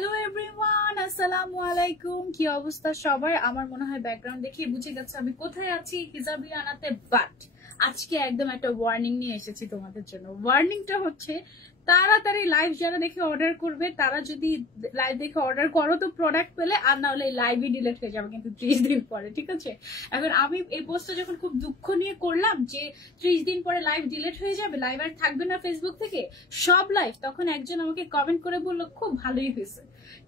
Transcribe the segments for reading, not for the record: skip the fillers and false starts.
Hello everyone, আসসালামু আলাইকুম। কি অবস্থা সবার? আমার মনে হয় ব্যাকগ্রাউন্ড দেখে বুঝে গেছে আমি কোথায় আছি, হিজাবিয়ানাতে। বাট আজকে একদম একটা ওয়ার্নিং নিয়ে এসেছি তোমাদের জন্য। ওয়ার্নিংটা হচ্ছে তাড়াতাড়ি লাইভ যারা দেখে অর্ডার করবে, তারা যদি লাইভ দেখে অর্ডার করো তো প্রোডাক্ট পেলে, আর না হলে লাইভই ডিলিট হয়ে যাবে কিন্তু 30 দিন পরে, ঠিক আছে? এখন আমি এই পোস্টটা যখন খুব দুঃখ নিয়ে করলাম যে 30 দিন পরে লাইভ ডিলিট হয়ে যাবে, লাইভ আর থাকবে না ফেসবুক থেকে সব লাইভ, তখন একজন আমাকে কমেন্ট করে বললো খুব ভালোই হয়েছে।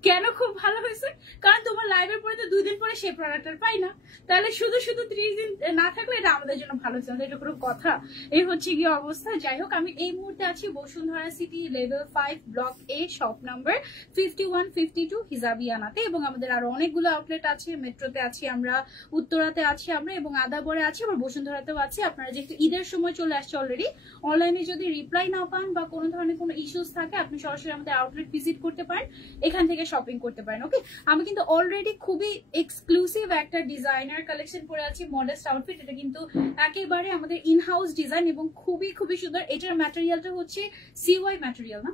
কেন খুব ভালো হয়েছে? কারণ তোমার লাইভের পরে তো 2 দিন পরে সেই প্রোডাক্টটা পাই না, তাহলে শুধু শুধু 30 দিন না থাকলে এটা আমাদের জন্য ভালো হয়েছে। এটা কোনো কথা? এই হচ্ছে গিয়ে অবস্থা। যাই হোক, আমি এই মুহূর্তে আছি বসুন্ধরা সিটি লেভেল 5 ব্লক এ, শপ নাম্বার 5152 হিজাবিয়ানাতে, এবং আমাদের আরো অনেকগুলো আউটলেট আছে। মেট্রোতে আছি আমরা, উত্তরাতে আছি আমরা, এবং আদাবরে আছি, আবার বসুন্ধরাতেও আছি। আপনারা যেহেতু ঈদের সময় চলে আসছে অলরেডি, অনলাইনে যদি রিপ্লাই না পান বা কোনো ধরনের কোনো ইস্যুস থাকে, আপনি সরাসরি আমাদের আউটলেট ভিজিট করতে পারেন, এখান থেকে শপিং করতে পারেন। ওকে, আমি কিন্তু অলরেডি খুবই এক্সক্লুসিভ একটা ডিজাইনার কালেকশন পরে আছি, মডেস্ট আউটফিট। এটা কিন্তু একেবারে আমাদের ইন হাউস ডিজাইন এবং খুবই খুবই সুন্দর। এটার ম্যাটেরিয়ালটা হচ্ছে সিওয়াই ম্যাটেরিয়াল, না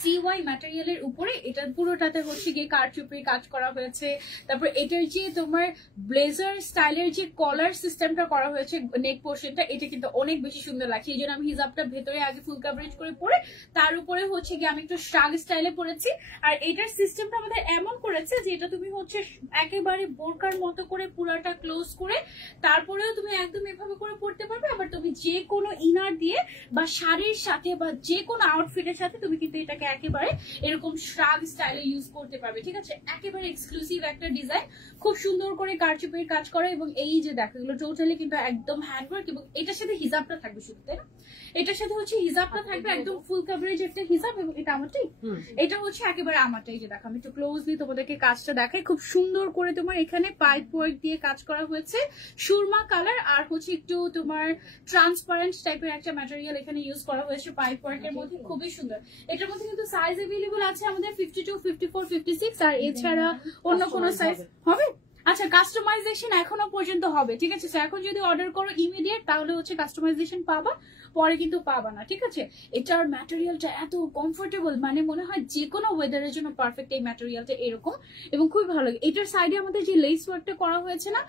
সিওয়াই ম্যাটেরিয়ালের উপরে এটা পুরোটাতে হচ্ছে গিয়ে কারচুপির কাজ করা হয়েছে। তারপর এটার যে তোমার ব্লেজার স্টাইলের যে কলার সিস্টেমটা করা হয়েছে নেক পোর্শনটা, এটা কিন্তু অনেক বেশি সুন্দর লাগছে। এই জন্য আমি হিজাবটা ভেতরে আগে ফুল কাভারেজ করে পরে তার উপরে হচ্ছে গিয়ে আমি একটু শ্রাগ স্টাইলে পরেছি। আর এটার সিস্টেমটা আমাদের এমন করেছে যে এটা তুমি হচ্ছে একেবারে বোরকার মতো করে পুরাটা ক্লোজ করে তারপরেও তুমি একদম এভাবে করে পড়তে পারবে। আবার তুমি যে কোনো ইনার দিয়ে বা শাড়ির সাথে বা যে কোনো আউটফিটের সাথে তুমি কিন্তু এটাকে একেবারে এরকম শ্রাগ স্টাইলে ইউজ করতে পারবে, ঠিক আছে? একেবারে এক্সক্লুসিভ একটা ডিজাইন, খুব সুন্দর করে কারচুপির কাজ করা, এবং এই যে দেখো এগুলো টোটালি কিন্তু একদম হ্যান্ডওয়ার্ক, এবং এটার সাথে হিজাবটা থাকবে শুধু, তাই না? এটার সাথে হচ্ছে হিজাবটা থাকবে একদম ফুল কভারেজ একটা হিজাব, এবং এটা আমারটাই, এটা হচ্ছে একেবারে আমারটাই। যে দেখো আমি একটু ক্লোজলি তোমাদেরকে কাজটা দেখাই। খুব সুন্দর করে তোমার এখানে পাইপ ওয়ার্ক দিয়ে কাজ করা হয়েছে, সুরমা কালার, আর হচ্ছে একটু তোমার ট্রান্সপারেন্ট টাইপের একটা ম্যাটেরিয়াল এখানে ইউজ করা হয়েছে পাইপ ওয়ার্কের মধ্যে, খুবই সুন্দর। এটার মধ্যে কিন্তু সাইজ अवेलेबल আছে আমাদের 52, 54, 56, আর এছাড়া অন্য কোনো সাইজ হবে। আচ্ছা, কাস্টমাইজেশন এখনো পর্যন্ত হবে, ঠিক আছে? এখন যদি অর্ডার করো ইমিডিয়েট, তাহলে হচ্ছে কাস্টমাইজেশন পাবা, পরে কিন্তু পাবা না, ঠিক আছে? এটার ম্যাটেরিয়ালটা এত কমফোর্টেবল, মানে মনে হয় যে কোনো ওয়েদারের জন্য পারফেক্ট এই ম্যাটেরিয়ালটা, এরকম, এবং খুবই ভালো লাগে। এটার সাইডে আমাদের যে লেস ওয়ার্কটা করা হয়েছে না,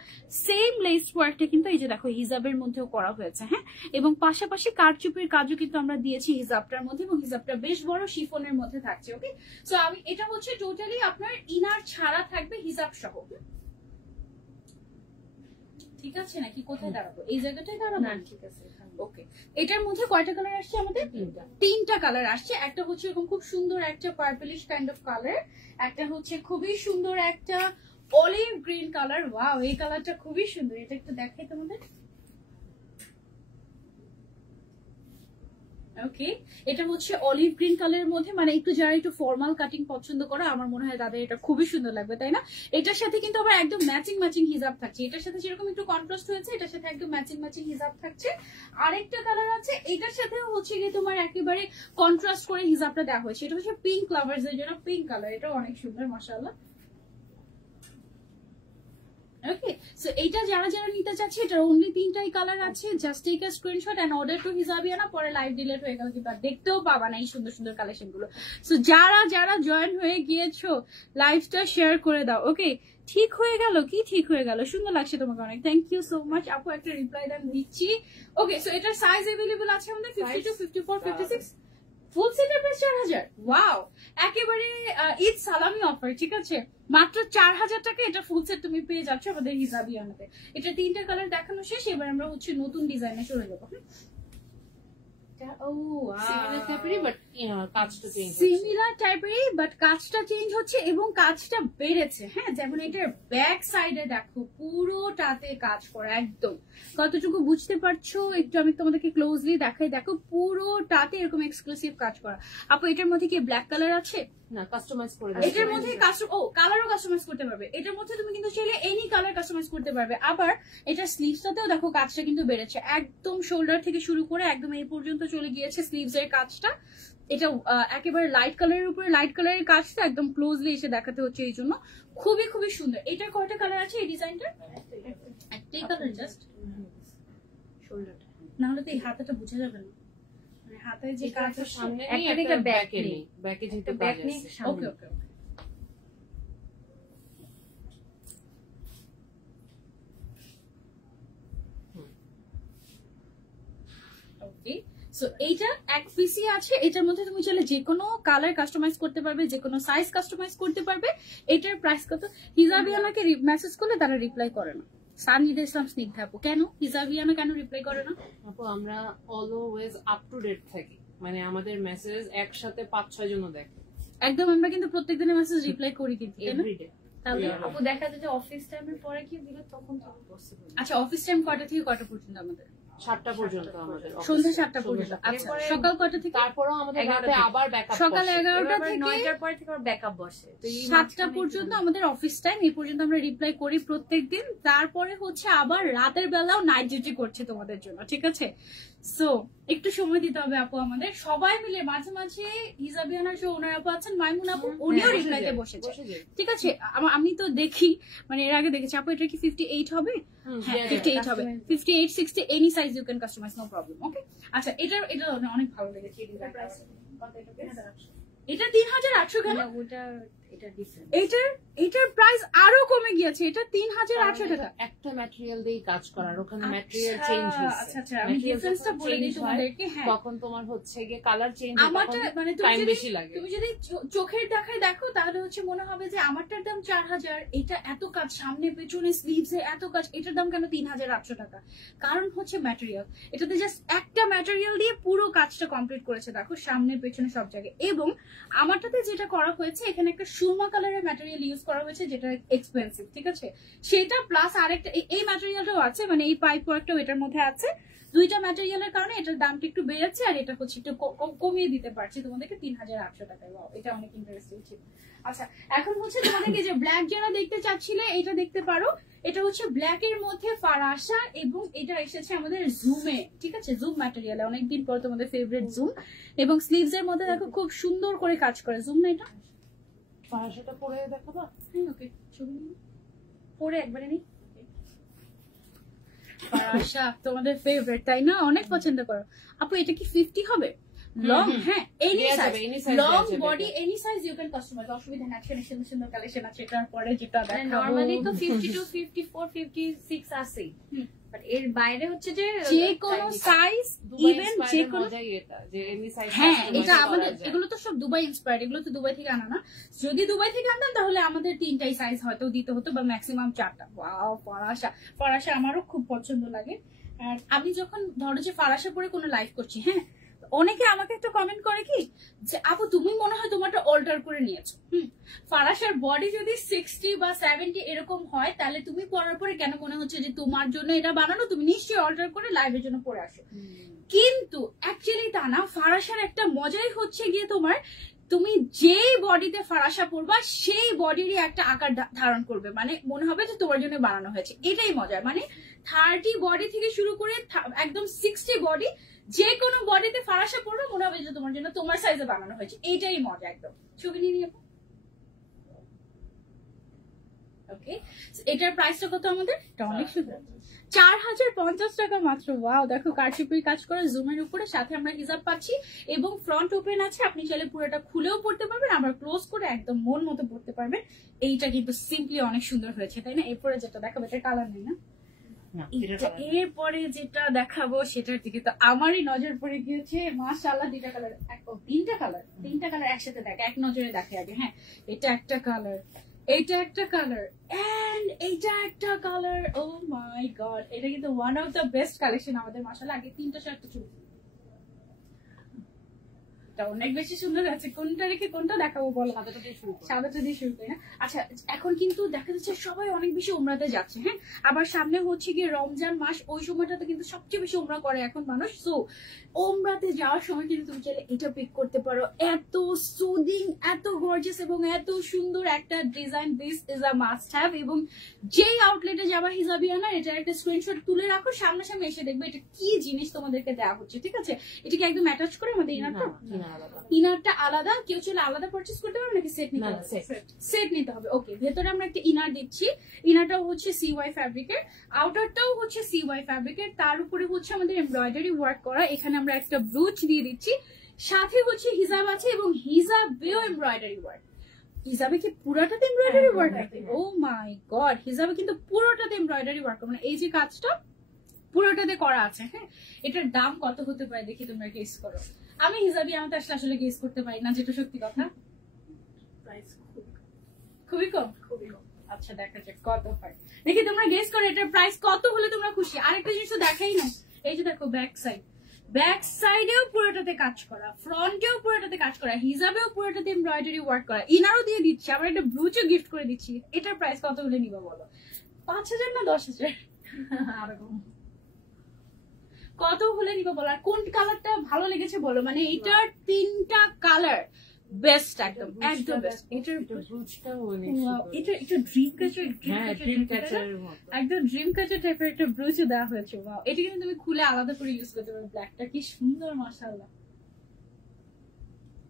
সেম লেস ওয়ার্কটা কিন্তু এই যে দেখো হিজাবের মধ্যেও করা হয়েছে, হ্যাঁ, এবং পাশাপাশি কারচুপির কাজও কিন্তু আমরা দিয়েছি হিজাবটার মধ্যে, এবং হিজাবটা বেশ বড় শিফনের মধ্যে থাকছে। ওকে, সো আমি এটা হচ্ছে টোটালি আপনার ইনার ছাড়া থাকবে হিজাব সহ, ঠিক আছে? নাকি কোথায় দাঁড়াবো? এই জায়গাটায় দাঁড়াবো? না, ঠিক আছে। ওকে, এটার মধ্যে কয়টা কালার আসছে আমাদের? তিনটা কালার আসছে। একটা হচ্ছে এরকম খুব সুন্দর একটা পার্পলিশ কাইন্ড অফ কালার, একটা হচ্ছে খুবই সুন্দর একটা অলিভ গ্রিন কালার। ওয়াও, এই কালারটা খুবই সুন্দর। এটা একটু দেখাই তোমাদের। ওকে, এটা হচ্ছে অলিভ গ্রিন কালারের মধ্যে, মানে একটু যারা একটু ফর্মাল কাটিং পছন্দ করে, আমার মনে হয় তাদের এটা খুবই সুন্দর লাগবে, তাই না? এটার সাথে কিন্তু আবার একদম ম্যাচিং ম্যাচিং হিজাব থাকছে। এটার সাথে যেরকম একটু কন্ট্রাস্ট হয়েছে, এটার সাথে একদম ম্যাচিং ম্যাচিং হিজাব থাকছে। আরেকটা কালার আছে, এটার সাথেও হচ্ছে গিয়ে তোমার একেবারে কন্ট্রাস্ট করে হিজাবটা দেওয়া হয়েছে। এটা হচ্ছে পিঙ্ক লাভার্স এর জন্য পিঙ্ক কালার, এটা অনেক সুন্দর, মাশাআল্লাহ। ওকে, সো এইটা যারা যারা নিতে চাচ্ছে, এটার অনলি তিনটাই কালার আছে। Just take a screenshot and order to Hijabiana, পরে লাইভ ডিলিট হয়ে গেল কিন্তু আর দেখতেও পাবা না এই সুন্দর সুন্দর কালেকশন গুলো। সো যারা যারা জয়েন হয়ে গিয়েছো, লাইভটা শেয়ার করে দাও। ওকে, ঠিক হয়ে গেল? কি ঠিক হয়ে গেল? সুন্দর লাগছে তোমাকে অনেক, থ্যাংক ইউ সো মাচ আপু। একটা রিপ্লাই দেন দিচ্ছি। ওকে, সো এটার সাইজ अवेलेबल আছে আমাদের 52, 54, 56। ফুল সেটের প্রাইস 4000। ওয়াও, একেবারে ঈদ সালামি অফার, ঠিক আছে? মাত্র 4000 টাকা এটা ফুল সেট তুমি পেয়ে যাচ্ছ আমাদের হিজাবিয়ানাতে। এটা তিনটা কালার দেখানো শেষ, এবার আমরা হচ্ছে নতুন ডিজাইনে চলে যাবো। সিমিলার টাইপেরই, বাট কাজটা চেঞ্জ হচ্ছে এবং কাজটা বেড়েছে, হ্যাঁ। যেমন এটার ব্যাক সাইডে দেখো পুরোটাতে কাজ করা, একদম কতটুকু বুঝতে পারছো একটু আমি তোমাদেরকে ক্লোজলি দেখাই। দেখো পুরোটাতে এরকম এক্সক্লুসিভ কাজ করা। আপু এটার মধ্যে কি ব্ল্যাক কালার আছে? না, কাস্টমাইজ করে এটার মধ্যে কালারও কাস্টমাইজ করতে পারবে। এটার মধ্যে তুমি কিন্তু চাইলে এনি কালার কাস্টমাইজ করতে পারবে। আবার এটা স্লিভসটাতেও দেখো কাজটা কিন্তু বেড়েছে, একদম শোল্ডার থেকে শুরু করে একদম এই পর্যন্ত চলে গিয়েছে স্লিভস এর কাজটা। এটা একেবারে লাইট কালারের উপরে লাইট কালারের কাজটা একদম ক্লোজলি এসে দেখাতে হচ্ছে, এই জন্য খুবই খুবই সুন্দর। এটার কয়টা কালার আছে এই ডিজাইনটা? একটাই কালার জাস্ট, শোল্ডারটা, না হলে তো এই হাতাটা বোঝা যাবে না। হাতে যে কাজ সামনে একটা ব্যাকে নেই, ব্যাকে যেতে পারে। ওকে ওকে ওকে, সো এইটা এক পিসি আছে, এটার মধ্যে তুমি চাইলে যে কোনো কালার কাস্টমাইজ করতে পারবে, যে কোনো সাইজ কাস্টমাইজ করতে পারবে। এটার প্রাইস কত? হিজাবিয়ানাকে মেসেজ করলে তারা রিপ্লাই করে না। সানজিদা ইসলাম স্নিগ্ধা আপু, কেন হিজাবিয়ানা কেন রিপ্লাই করে না? আপু আমরা অলওয়েজ আপ টু ডেট থাকি, মানে আমাদের মেসেজ একসাথে 5-6 জন দেখে একদম। আমরা কিন্তু প্রত্যেকদিনের মেসেজ রিপ্লাই করি কিন্তু, এভরিডে। তাহলে আপু দেখা যায় যে অফিস টাইমের পরে কি দিলে তখন তো পসিবল। আচ্ছা, অফিস টাইম কয়টা থেকে কয়টা পর্যন্ত আমাদের? 7টা পর্যন্ত আমাদের, সন্ধ্যা 7টা পর্যন্ত। আচ্ছা, সকাল কয়টা থেকে? তারপরও আমাদের রাতে আবার ব্যাকআপ, সকাল 11টা থেকে 9টার পরে থেকে আবার ব্যাকআপ বসে, তো এই 7টা পর্যন্ত আমাদের অফিস টাইম। এই পর্যন্ত আমরা রিপ্লাই করি প্রত্যেকদিন। তারপরে হচ্ছে আবার রাতের বেলাও নাইট ডিউটি করছে তোমাদের জন্য, ঠিক আছে? সো একটু সময় দিতে হবে আপু আমাদের। সবাই মিলে মাঝে মাঝে হিজাবিয়ানার যে ওনার আপু আছেন, মাইমুন আপু, উনিও রিপ্লাইতে বসেছে, ঠিক আছে? আমি তো দেখি, মানে এর আগে দেখেছি। আপু এটা কি 58 হবে? হ্যাঁ 58 হবে। 58, 60 any size you can customise, no problem. Okay, আচ্ছা এটা অনেক ভালো লেগেছে। এটা 3800 কেন? ওটা এটা ডিফারেন্ট। এটার প্রাইস আরো কমে গিয়েছে। এটা 3800 টাকা। একটা ম্যাটেরিয়াল দিয়ে কাজ করার, ওখানে ম্যাটেরিয়াল চেঞ্জ হচ্ছে। আচ্ছা আচ্ছা, আমি ডিফারেন্সটা বলে দিই তোমাদেরকে। হ্যাঁ, তখন তোমার হচ্ছে গিয়ে কালার চেঞ্জ হয়, আমারটা মানে টাইম বেশি লাগে। তুমি যদি চোখের দেখায় দেখো তাহলে হচ্ছে মনে হবে যে আমারটার দাম 4000, এটা এত কাজ, সামনে পেছনে স্লিভসে এত কাজ, এটার দাম কেন 3800 টাকা? কারণ হচ্ছে ম্যাটেরিয়াল। এটাতে জাস্ট একটা ম্যাটেরিয়াল দিয়ে পুরো কাজটা কমপ্লিট করেছে, দেখো সামনে পেছনে সব জায়গায়। এবং আমারটাতে যেটা করা হয়েছে, এখানে একটা সুরমা কালারের ম্যাটেরিয়াল ইউজ করা হয়েছে, যেটা এক্সপেন্সিভ, ঠিক আছে? সেটা প্লাস আরেকটা এই ম্যাটেরিয়ালটাও আছে, মানে এই পাইপ ওয়ার্কটাও এটার মধ্যে আছে। দুইটা ম্যাটেরিয়ালের কারণে এটার দামটা একটু বেড়েছে, আর এটা হচ্ছে একটু কমিয়ে দিতে পারছি তোমাদেরকে 3800 টাকায়। এটা অনেক ইন্টারেস্টিং ছিল। আচ্ছা, এখন হচ্ছে তোমাদেরকে যে ব্ল্যাক যারা দেখতে চাচ্ছিলে, এটা দেখতে পারো। এটা হচ্ছে ব্ল্যাক এর মধ্যে ফারাসা, এবং এটা এসেছে আমাদের জুমে, ঠিক আছে? জুম ম্যাটেরিয়ালে, অনেকদিন পর তোমাদের ফেভারিট জুম। এবং স্লিভস এর মধ্যে দেখো খুব সুন্দর করে কাজ করে। জুম না এটা? ফারাসাটা পরে দেখাবা? হ্যাঁ, ওকে, ছবি পরে একবারে নি। ফারাসা তোমাদের ফেভারিট, তাই না? অনেক পছন্দ করো আপু। এটা কি 50 হবে? লং, হ্যাঁ any size, long body any size you can customise, অসুবিধা নেই। সুন্দর সুন্দর সুন্দর কালেকশন আছে। এটার পরে যেটা দেখাবো, নরমালি তো 52, 54, 56 আছে, বাট এর বাইরে হচ্ছে যে কোনো সাইজ, ইভেন যে কোনো, হ্যাঁ এটা আমাদের, এগুলো তো সব দুবাই ইন্সপায়ার্ড, এগুলো তো দুবাই থেকে আনা না। যদি দুবাই থেকে আনতাম তাহলে আমাদের 3টাই সাইজ হয়তো দিতে হতো, বা ম্যাক্সিমাম 4টা। ওয়াও, ফারাসা আমারও খুব পছন্দ লাগে। আর আমি যখন ধরো যে ফারাসা পরে কোনো লাইভ করছি, হ্যাঁ, অনেকে আমাকে একটা কমেন্ট করে কি যে আপু তুমি মনে হয় তোমারটা অল্টার করে নিয়েছো। ফারাসার বডি যদি 60 বা 70 এরকম হয়, তাহলে তুমি পরার পরে কেন মনে হচ্ছে যে তোমার জন্য এটা বানানো, তুমি নিশ্চয়ই অল্টার করে লাইভের জন্য পরে আসো। কিন্তু অ্যাকচুয়ালি তা না। ফারাসার একটা মজাই হচ্ছে গিয়ে তোমার, তুমি যেই বডিতে ফারাসা পরবা সেই বডিরই একটা আকার ধারণ করবে, মানে মনে হবে যে তোমার জন্য বানানো হয়েছে। এটাই মজা, মানে 30 বডি থেকে শুরু করে একদম 60 বডি, যে কোনো বডিতে ফারাসা পরবে মনে হবে যে তোমার জন্য তোমার সাইজে বানানো হয়েছে। এটাই মজা একদম। ছবি নিয়ে নিয়ে ওকে। এটার প্রাইসটা কত আমাদের? এটা অনেক সুন্দর, 4050 টাকা মাত্র। ওয়াও, দেখো কারচুপির কাজ করে জুমের উপরে, সাথে আমরা হিজাব পাচ্ছি, এবং ফ্রন্ট ওপেন আছে। আপনি চাইলে পুরোটা খুলেও পড়তে পারবেন, আবার ক্লোজ করে একদম মন মতো পড়তে পারবেন। এইটা কিন্তু সিম্পলি অনেক সুন্দর হয়েছে, তাই না? এরপরে যেটা দেখাবো, এটা কালার নেই না? এরপরে যেটা দেখাবো সেটার দিকে তো আমারই নজর পড়ে গিয়েছে। মাশাআল্লাহ, 2টা কালার, 3টা কালার একসাথে দেখ, এক নজরে দেখে আগে। হ্যাঁ, এটা একটা কালার, এটা একটা কালার, এন্ড এটা একটা কালার। ও মাই গড, এটা কিন্তু one of the best collection আমাদের। মাশাআল্লাহ, আগে 3টা শার্ট চুল, অনেক বেশি সুন্দর আছে। কোনটা রেখে কোনটা দেখাবো বলো? সাদাটা দিয়ে শুরু করি না? আচ্ছা, এখন কিন্তু দেখা যাচ্ছে সবাই অনেক বেশি উমরাতে যাচ্ছে। হ্যাঁ, আবার সামনে হচ্ছে গিয়ে রমজান মাস, ওই সময়টাতে কিন্তু সবচেয়ে বেশি উমরা করে এখন মানুষ। সো উমরাতে যাওয়ার সময় কিন্তু তুমি চাইলে এটা পিক করতে পারো। এত সুদিং, এত গর্জিয়াস এবং এত সুন্দর একটা design, this is a must have. এবং যেই আউটলেটে যাবা হিজাবিয়ানা, এটার একটা স্ক্রিনশট তুলে রাখো, সামনাসামনি এসে দেখবে এটা কি জিনিস তোমাদেরকে দেওয়া হচ্ছে, ঠিক আছে? এটাকে একদম অ্যাটাচ করে আমাদের ইনারটা আলাদা, কেউ চাইলে আলাদা পারচেজ করতে পারবে নাকি সেট নিতে হবে? সেট নিতে হবে। ওকে, ভেতরে আমরা একটা ইনার দিচ্ছি। ইনারটাও হচ্ছে CY ফ্যাব্রিকের, আউটারটাও হচ্ছে CY ফ্যাব্রিকের, তার উপরে হচ্ছে আমাদের এমব্রয়ডারি ওয়ার্ক করা। এখানে আমরা একটা ব্রুচ দিয়ে দিচ্ছি, সাথে হচ্ছে হিজাব আছে, এবং হিজাবেও এমব্রয়ডারি ওয়ার্ক। হিজাবে কি পুরোটাতে embroidery work? Oh my god, হিজাবে কিন্তু পুরোটাতে এমব্রয়ডারি ওয়ার্ক। মানে এই যে কাজটা, পুরোটাতে করা আছে। হ্যাঁ, এটার দাম কত হতে পারে দেখি তোমরা গেস করো। আমি হিসাবে আমাদের আসলে গেস করতে পারি না, যেটা সত্যি কথা। খুবই কম। আচ্ছা দেখা যাক কত হয়, দেখি তোমরা গেস করো এটার প্রাইস কত হলে তোমরা খুশি। আরেকটা জিনিস তো দেখাই না, এই যে দেখো ব্যাক সাইডেও পুরোটাতে কাজ করা, ফ্রন্টেও পুরোটাতে কাজ করা, হিজাবেও পুরোটাতে এমব্রয়ডারি ওয়ার্ক করা, ইনারও দিয়ে দিচ্ছি, আবার একটা ব্রুচও গিফট করে দিচ্ছি। এটার প্রাইস কত হলে নিবা বলো? 5,000 না 10,000? কত হলে নিবা বলো? আর কোন কালারটা ভালো লেগেছে বলো? মানে এটার 3টা কালার বেস্ট, একদম বেস্ট। এটার ব্রুচটাও অনেক এটা একটু ড্রিম ক্যাচার, মতো একদম ড্রিম ক্যাচার টাইপের একটা ব্রুচ দেওয়া হয়েছে। ওয়াও, এটা কিন্তু তুমি খুলে আলাদা করে ইউজ করতে পারো। ব্ল্যাকটা কি সুন্দর, মাশাআল্লাহ।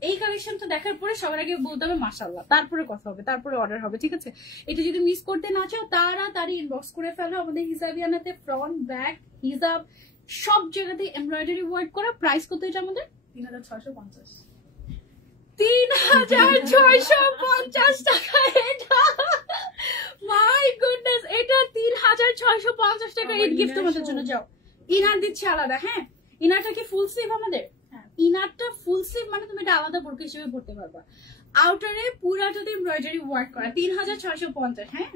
এই কালেকশনটা দেখার পরে সবার আগে বলতে হবে মাশাআল্লাহ, তারপরে কথা হবে, তারপরে অর্ডার হবে, ঠিক আছে? এটা যদি মিস করতে না চাও তাড়াতাড়ি ইনবক্স করে ফেলো আমাদের হিজাবিয়ানাতে। ফ্রন্ট ব্যাক হিজাব সব জায়গাতে এমব্রয়ডারি ওয়ার্ক করা। প্রাইস কত এটা আমাদের? 3,650। 3,650 টাকা। এটা মাই গুডনেস, এটা 3,650 টাকা। ঈদ গিফট তোমাদের জন্য। যাও, ইনার দিচ্ছে আলাদা। হ্যাঁ, ইনারটা কি ফুল স্লিভ আমাদের? ইনারটা ফুল স্লিভ, মানে তুমি এটা আলাদা বোরকা হিসেবে পড়তে পারবা। আউটারে পুরাটাতে এমব্রয়ডারি ওয়ার্ক করা, 3,650। হ্যাঁ,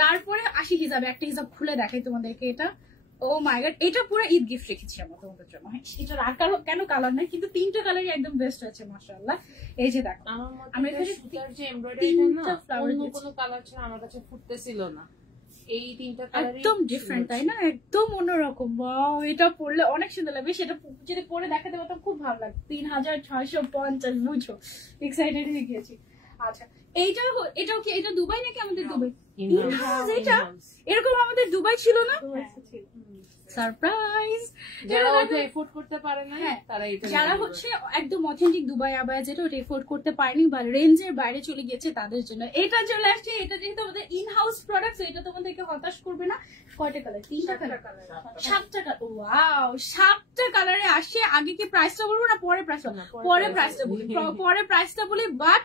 তারপরে আসি হিজাবে। একটা হিজাব খুলে দেখাই তোমাদেরকে। এটা ও মাই গড, এটা পুরো ঈদ গিফট রেখেছি আমরা তোমাদের জন্য। হ্যাঁ, এটার আর কেন কালার নাই, কিন্তু 3টা কালারই একদম বেস্ট আছে মাশাআল্লাহ। এই যে দেখো, আমরা এখানে সুতার যে এমব্রয়ডারিটা না, অন্য কোনো কালার ছাড়া আমার কাছে ফুটতেছিল না। এই 3টা কালারই একদম ডিফারেন্ট, তাই না? একদম অন্যরকম। ওয়াও, এটা পরলে অনেক সুন্দর লাগবে। সেটা যদি পরে দেখাতে পারতাম খুব ভালো লাগতো। 3,650, বুঝো, এক্সাইটেড হয়ে গিয়েছি। আচ্ছা, এটাও কি, এটা দুবাই নাকি আমাদের? দুবাই। এটা এরকম আমাদের দুবাই ছিল না? সারপ্রাইজ। যারা ওটা এফোর্ড করতে পারে না তারা এটা, যারা হচ্ছে একদম অথেন্টিক দুবাই আবায়া, যেটা ওটা এফোর্ড করতে পারেনি বা রেঞ্জের বাইরে চলে গিয়েছে তাদের জন্য এটা চলে আসছে। এটা যেহেতু আমাদের ইন হাউস প্রোডাক্ট, এটা তোমাদেরকে হতাশ করবে না। কয়টা কালার? 3টা কালার, 7টা কালার। ওয়াও, 7টা কালারে আসে। আগে কি প্রাইসটা বলবো না পরে প্রাইসটা? পরে প্রাইসটা বলি। বাট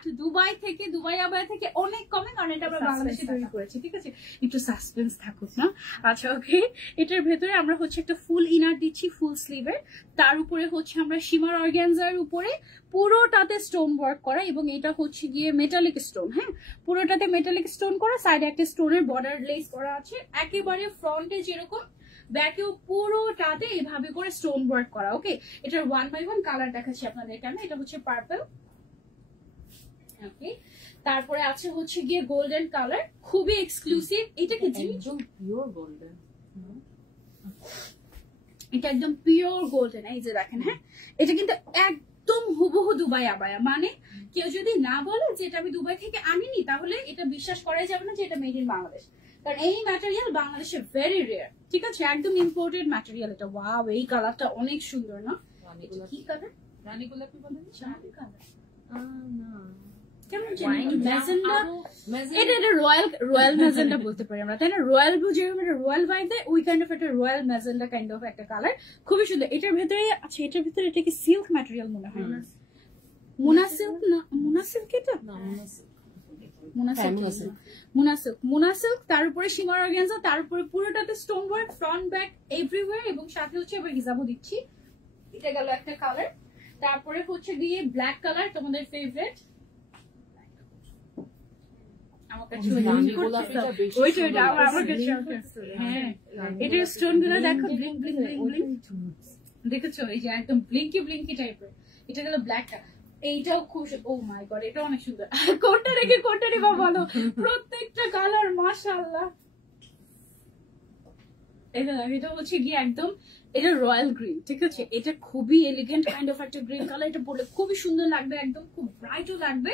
দুবাই আবায়া থেকে অনেক কমে, কারণ এটা আমরা বাংলাদেশে তৈরি করেছি, ঠিক আছে? একটু সাসপেন্স থাকুক না। আচ্ছা ওকে, এটার ভেতরে আমরা হচ্ছে একটা ফুল ইনার দিচ্ছি, ফুল স্লিভের। তার উপরে হচ্ছে আমরা শিমার অর্গানজার উপরে পুরোটাতে স্টোন ওয়ার্ক করা, এবং এটা হচ্ছে গিয়ে মেটালিক স্টোন। হ্যাঁ, পুরোটাতে মেটালিক স্টোন করা, সাইডে একটা স্টোনের বর্ডার লেস করা আছে। একেবারে ফ্রন্টে যেরকম, ব্যাকেও পুরোটাতে এভাবে করে স্টোন ওয়ার্ক করা। ওকে, এটার 1 বাই 1 কালার দেখাচ্ছি আপনাদেরকে আমি। এটা হচ্ছে পার্পল। ওকে, তারপরে আছে হচ্ছে গিয়ে গোল্ডেন কালার, খুবই এক্সক্লুসিভ। এটা কি একদম পিওর গোল্ডেন, এটা একদম পিওর গোল্ডেন। এই যে দেখেন, হ্যাঁ, এটা কিন্তু একদম হুবহু দুবাই আবায়া। মানে কেউ যদি না বলে যে এটা আমি দুবাই থেকে আনিনি, তাহলে এটা বিশ্বাস করাই যাবে না যে এটা মেড ইন বাংলাদেশ, কারণ এই ম্যাটেরিয়াল বাংলাদেশে ভেরি রেয়ার, ঠিক আছে? একদম ইম্পোর্টেড ম্যাটেরিয়াল এটা। ওয়াও, এই কালারটা অনেক সুন্দর না? কি কালার? রানী গোলাপি বলে না? চাঁদি কালার না, কেমন জানি, ম্যাজেন্ডা। এটা রয়্যাল ম্যাজেন্ডা বলতে পারি আমরা, তাই না? রয়্যাল ব্লু যেরকম একটা রয়্যাল ভাইব দেয়, ওই কাইন্ড অফ একটা রয়্যাল ম্যাজেন্ডা কাইন্ড অফ একটা কালার, খুবই সুন্দর। এটার ভেতরে আছে, এটার ভিতরে এটা কি সিল্ক ম্যাটেরিয়াল মনে হয়? মোনা সিল্ক না? মোনা সিল্ক এটা মোনা সিল্ক। তার উপরে শিমার অর্গানজা, তার উপরে পুরোটাতে stone work, front back everywhere, এবং সাথে হচ্ছে আবার হিজাবও দিচ্ছি। এটা গেল একটা কালার। তারপরে হচ্ছে গিয়ে ব্ল্যাক কালার, তোমাদের ফেভারিট। আমার কাছে এটার স্টোন গুলো দেখো, ব্লিং ব্লিং ব্লিং ব্লিং, দেখেছো? এই যে একদম ব্লিঙ্কি ব্লিঙ্কি টাইপের। এটা গেল ব্ল্যাক কালার। এইটাও খুব, ও মাই গড, এটা অনেক সুন্দর। কোনটা রেখে কোনটা নিবা বলো? প্রত্যেকটা কালার মাশাআল্লাহ। এটা হচ্ছে গিয়ে একদম, এটা রয়্যাল গ্রিন, ঠিক আছে? এটা খুবই এলিগেন্ট কাইন্ড অফ একটা গ্রিন কালার। এটা পরলে খুবই সুন্দর লাগবে, একদম খুব ব্রাইটও লাগবে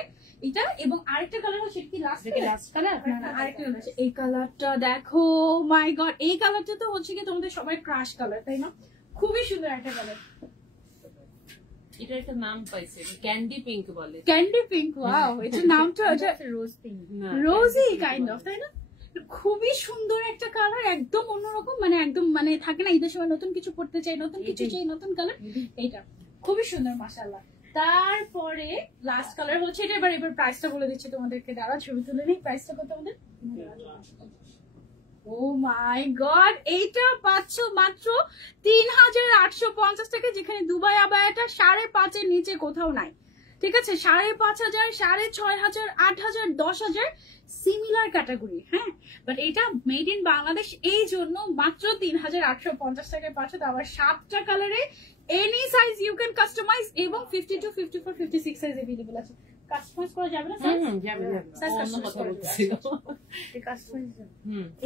এটা। এবং আরেকটা কালার হচ্ছে কি লাস্ট কালার, আরেকটা হচ্ছে এই কালারটা দেখো, মাই গড, এই কালারটা তো হচ্ছে কি তোমাদের সবাই ক্রাশ কালার, তাই না? খুবই সুন্দর একটা কালার। এটা একটা নাম পাইছে, ক্যান্ডি পিঙ্ক বলে। ক্যান্ডি পিঙ্ক, ওয়াও, এটা নামটা rose pink, rosy kind of, তাই না? খুবই সুন্দর একটা কালার, একদম অন্যরকম। মানে একদম, মানে থাকে না ঈদের সময় নতুন কিছু পড়তে চাই, নতুন কিছু চাই, নতুন কালার। এইটা খুবই সুন্দর মাশাআল্লাহ। তারপরে লাস্ট কালার হচ্ছে এটা। এবার প্রাইসটা বলে দিচ্ছি তোমাদেরকে, দাঁড়া ছবি তুলে নিই। প্রাইসটা কত আমাদের? ও মাই গড, এইটা পাচ্ছ মাত্র ৩,৮৫০ টাকা, যেখানে দুবাই আবায়াটা 5.5 নিচে কোথাও নাই। ঠিক আছে, 5,500, 6,500, 8,000, 10,000 সিমিলার ক্যাটাগরি। হ্যাঁ, বাট এটা মেড ইন বাংলাদেশ, এই জন্য মাত্র ৩,৮৫০ টাকায় পাচ্ছ। আবার 7টা কালারে, any size you can customise, এবং 52, 54, 56 সাইজ এভেলেবল আছে। কাস্টমাইজ করা যাবে না?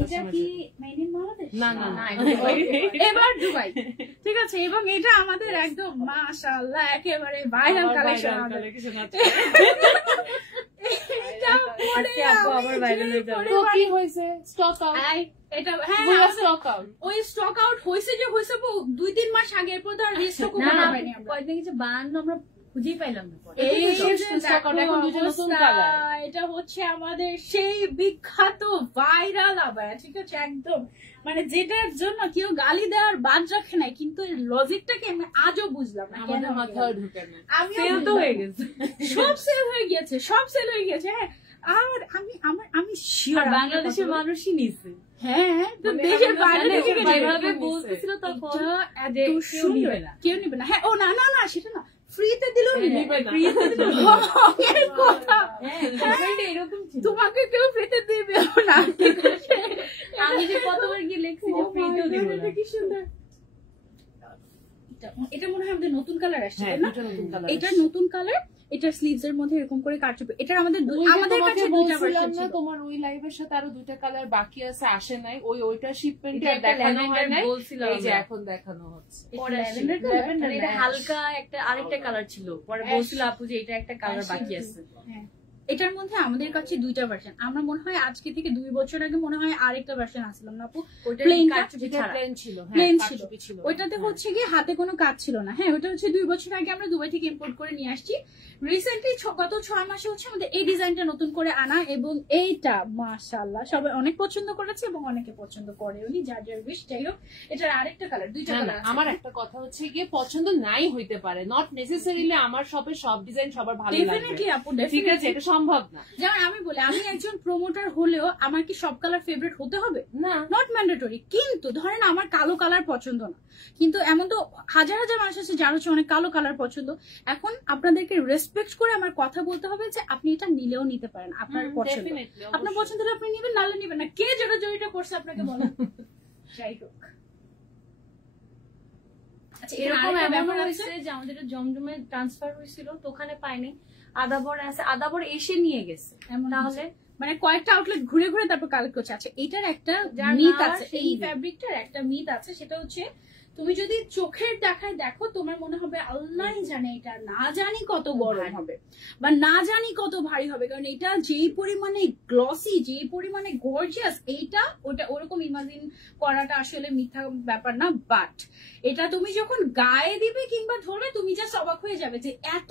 এটা কি মেড ইন বাংলাদেশ? না, এবার দুবাই। ঠিক আছে, এবং এটা আমাদের একদম মাশাআল্লাহ একেবারে ভাইরাল কালেকশন। কি হয়েছে? Stock out. এটা স্টক আউট। ওই স্টক আউট হয়েছে যে হয়েছে 2-3 মাস আগে, এরপর তো আর রিস্টক করা হয়নি। আমরা কয়েকদিন কিছু বানানো আমরা খুঁজেই পাইলাম না। এটা হচ্ছে আমাদের সেই বিখ্যাত ভাইরাল আবায়া। ঠিক আছে, একদম মানে যেটার জন্য কেউ গালি দেওয়ার বাদ রাখে নাই, কিন্তু এর লজিকটাকে আমি আজও বুঝলাম না। আমাদের মাথায় ঢুকে না। সেল তো হয়ে গেছে, সব সেল হয়ে গিয়েছে, সব সেল হয়ে গেছে। হ্যাঁ, আর আমি শিওর বাংলাদেশের মানুষই নিছে। হ্যাঁ, তো দেশের বাইরে থেকে যেভাবে বলতেছিল তখন এত সুন্দর, কেউ নিবে না। হ্যাঁ, ও না না না, সেটা না, ফ্রিতে দিলেও নিবে না। তোমাকে কেউ ফ্রিতে দিবে না। আমি যে কতবার গিয়ে লেখছি যে ফ্রিতেও দিব না। কি সুন্দর। এটা মনে হয় আমাদের নতুন কালার আসছে না? এটা নতুন কালার। এটা স্লিভস এর মধ্যে এরকম করে কাটছে। এটা আমাদের কাছে দুইটা ভার্সন ছিল। তোমার ওই লাইভের সাথে আরো 2টা কালার বাকি আছে, আসে নাই। ওইটা শিপমেন্টে দেখানো হয় নাই, এই যে এখন দেখানো হচ্ছে। এটা হালকা একটা আরেকটা কালার ছিল, পরে বলছিল আপু যে এটা একটা কালার বাকি আছে। হ্যাঁ, এটার মধ্যে আমাদের কাছে দুইটা ভার্সন। আমরা মনে হয় আজকে থেকে 2 বছর আগে মনে হয় আরেকটা ভার্সন আসলাম না আপু, প্লেন ছিল। প্লেন ছিল, ওইটাতে হচ্ছে কি হাতে কোনো কাজ ছিল না। হ্যাঁ, ওটা হচ্ছে 2 বছর আগে আমরা দুবাই থেকে ইম্পোর্ট করে নিয়ে আসছি। রিসেন্টলি গত 6 মাসে হচ্ছে আমাদের এই ডিজাইনটা নতুন করে আনা, এবং এইটা মাশাআল্লাহ সবাই অনেক পছন্দ করেছে এবং অনেকে পছন্দ করেনি, যার যার উইশ। যাই হোক, এটার আরেকটা কালার, দুইটা কালার আছে। আমার একটা কথা হচ্ছে গিয়ে পছন্দ নাই হইতে পারে, নট নেসেসারিলি আমার শপে সব ডিজাইন সবার ভালো লাগবে। ডেফিনেটলি আপু, ঠিক আছে, এটা সম্ভব না। যেমন আমি বলি, আমি একজন প্রমোটার হলেও আমার কি সব কালার ফেভারিট হতে হবে? না, নট ম্যান্ডেটরি। কিন্তু ধরেন আমার কালো কালার পছন্দ না, কিন্তু এমন তো হাজার হাজার মানুষ আছে যার হচ্ছে অনেক কালো কালার পছন্দ। এখন আপনাদেরকে রেসপেক্ট করে আমার কথা বলতে হবে যে আপনি এটা নিলেও নিতে পারেন, আপনার পছন্দ। আপনার পছন্দ হলে আপনি নিবেন, নাহলে নিবেন না। কে যেটা জড়িত করছে আপনাকে বলেন। যাই হোক, আচ্ছা, এরকম এমন হয়েছে যে আমাদের জমজমে ট্রান্সফার হয়েছিল, তো ওখানে পাইনি। আদাবর আছে, আদাবর এসে নিয়ে গেছে। তাহলে মানে কয়েকটা আউটলেট ঘুরে ঘুরে তারপর কালেক্ট করছে। আচ্ছা, এটার একটা মিথ আছে, এই ফ্যাব্রিকটার একটা মিথ আছে, সেটা হচ্ছে তুমি যদি চোখের দেখায় দেখো, তোমার মনে হবে আল্লাহ জানে এটা না জানি কত গরম হবে বা না জানি কত ভারী হবে, কারণ এটা যেই পরিমাণে গ্লসি, যেই পরিমাণে গর্জিয়াস, এইটা ওটা ওরকম ইমাজিন করাটা আসলে মিথ্যা ব্যাপার না। বাট এটা তুমি যখন গায়ে দিবে কিংবা ধরে, তুমি জাস্ট অবাক হয়ে যাবে যে এত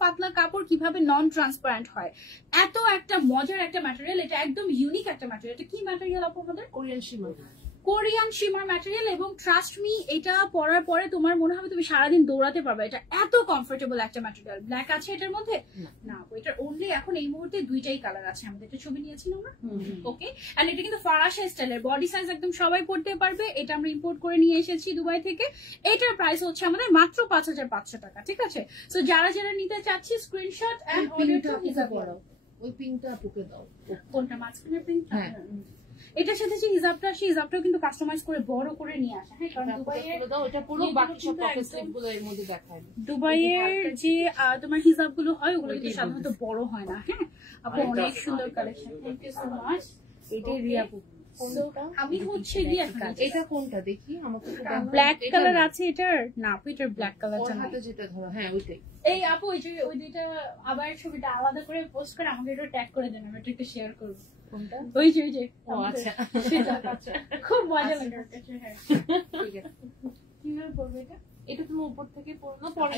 পাতলা কাপড় কিভাবে নন ট্রান্সপারেন্ট হয়। এত একটা মজার একটা ম্যাটেরিয়াল, এটা একদম ইউনিক একটা ম্যাটেরিয়াল। এটা কি ম্যাটেরিয়াল আপু? আমাদের কোরিয়ান শিমার ম্যাটেরিয়াল, এবং ট্রাস্ট মি, এটা পরার পরে তোমার মনে হবে তুমি সারাদিন দৌড়াতে পারবে। এটা এত কমফোর্টেবল একটা ম্যাটেরিয়াল। ব্ল্যাক আছে এটার মধ্যে না, এটার অনলি এখন এই মুহূর্তে 2টাই কালার আছে। আমাদের একটা ছবি নিয়েছিলাম না, ওকে। এন্ড এটা কিন্তু ফারাশা স্টাইলের, বডি সাইজ একদম সবাই পড়তে পারবে। এটা আমরা ইম্পোর্ট করে নিয়ে এসেছি দুবাই থেকে। এটার প্রাইস হচ্ছে আমাদের মাত্র 5,500 টাকা। ঠিক আছে, সো যারা যারা নিতে চাচ্ছি স্ক্রিনশট এন্ড অর্ডার টু হিসাব করো। ওই পিঙ্কটা আপুকে দাও। কোনটা? মাঝখানের পিঙ্কটা? এটার সাথে যে হিজাবটা আসে, হিজাবটাও কিন্তু কাস্টমাইজ করে বড় করে নিয়ে আসে। হ্যাঁ, কারণ দুবাইয়ের যে তোমার হিজাব গুলো হয়, ওগুলো কিন্তু সাধারণত বড় হয় না। হ্যাঁ আপু, অনেক সুন্দর collection. Thank you so much. এটাই রিয়া আপু। আমি হচ্ছে গিয়ে এটা কোনটা দেখি, আমাকে ব্ল্যাক কালার আছে এটার। না আপু, এটার ব্ল্যাক কালারটা না, যেটা ধরো। হ্যাঁ, ওইটাই। এই আপু, ওই দুইটা আবার ছবিটা আলাদা করে পোস্ট করে আমাকে এটা ট্যাগ করে দেন, আমি এটা একটু শেয়ার করবো। ওই যে আচ্ছা, খুব মজা লাগে। হ্যাঁ, ঠিক আছে। কিভাবে পড়বে এটা? এটা তুমি উপর থেকে পড়ো, পরে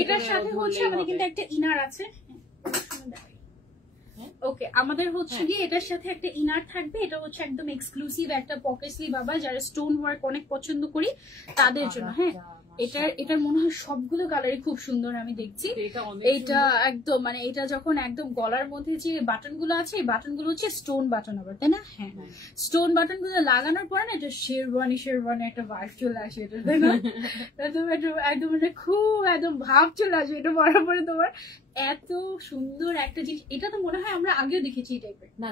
এটার সাথে হচ্ছে আমাদের কিন্তু একটা ইনার আছে। ওকে, আমাদের হচ্ছে গিয়ে এটার সাথে একটা ইনার থাকবে। এটা হচ্ছে একদম এক্সক্লুসিভ একটা পকেট স্লিভ, বাবা যারা স্টোন ওয়ার্ক অনেক পছন্দ করি তাদের জন্য। হ্যাঁ, এটার মনে হয় সবগুলো কালারই খুব সুন্দর আমি দেখছি। এটা একদম মানে এটা যখন একদম গলার মধ্যে যে বাটন গুলো আছে এই বাটন গুলো হচ্ছে স্টোন বাটন আবার, তাই না? হ্যাঁ, স্টোন বাটন গুলো লাগানোর পরে না এটা শেরওয়ানি একটা ভাইব চলে আসে, এটা তাই না? একদম মানে খুব একদম ভাব চলে আসে এটা পরার পরে। তোমার এত সুন্দর একটা জিনিস, এটা তো মনে হয় আমরা আগেও দেখেছি এই টাইপের। না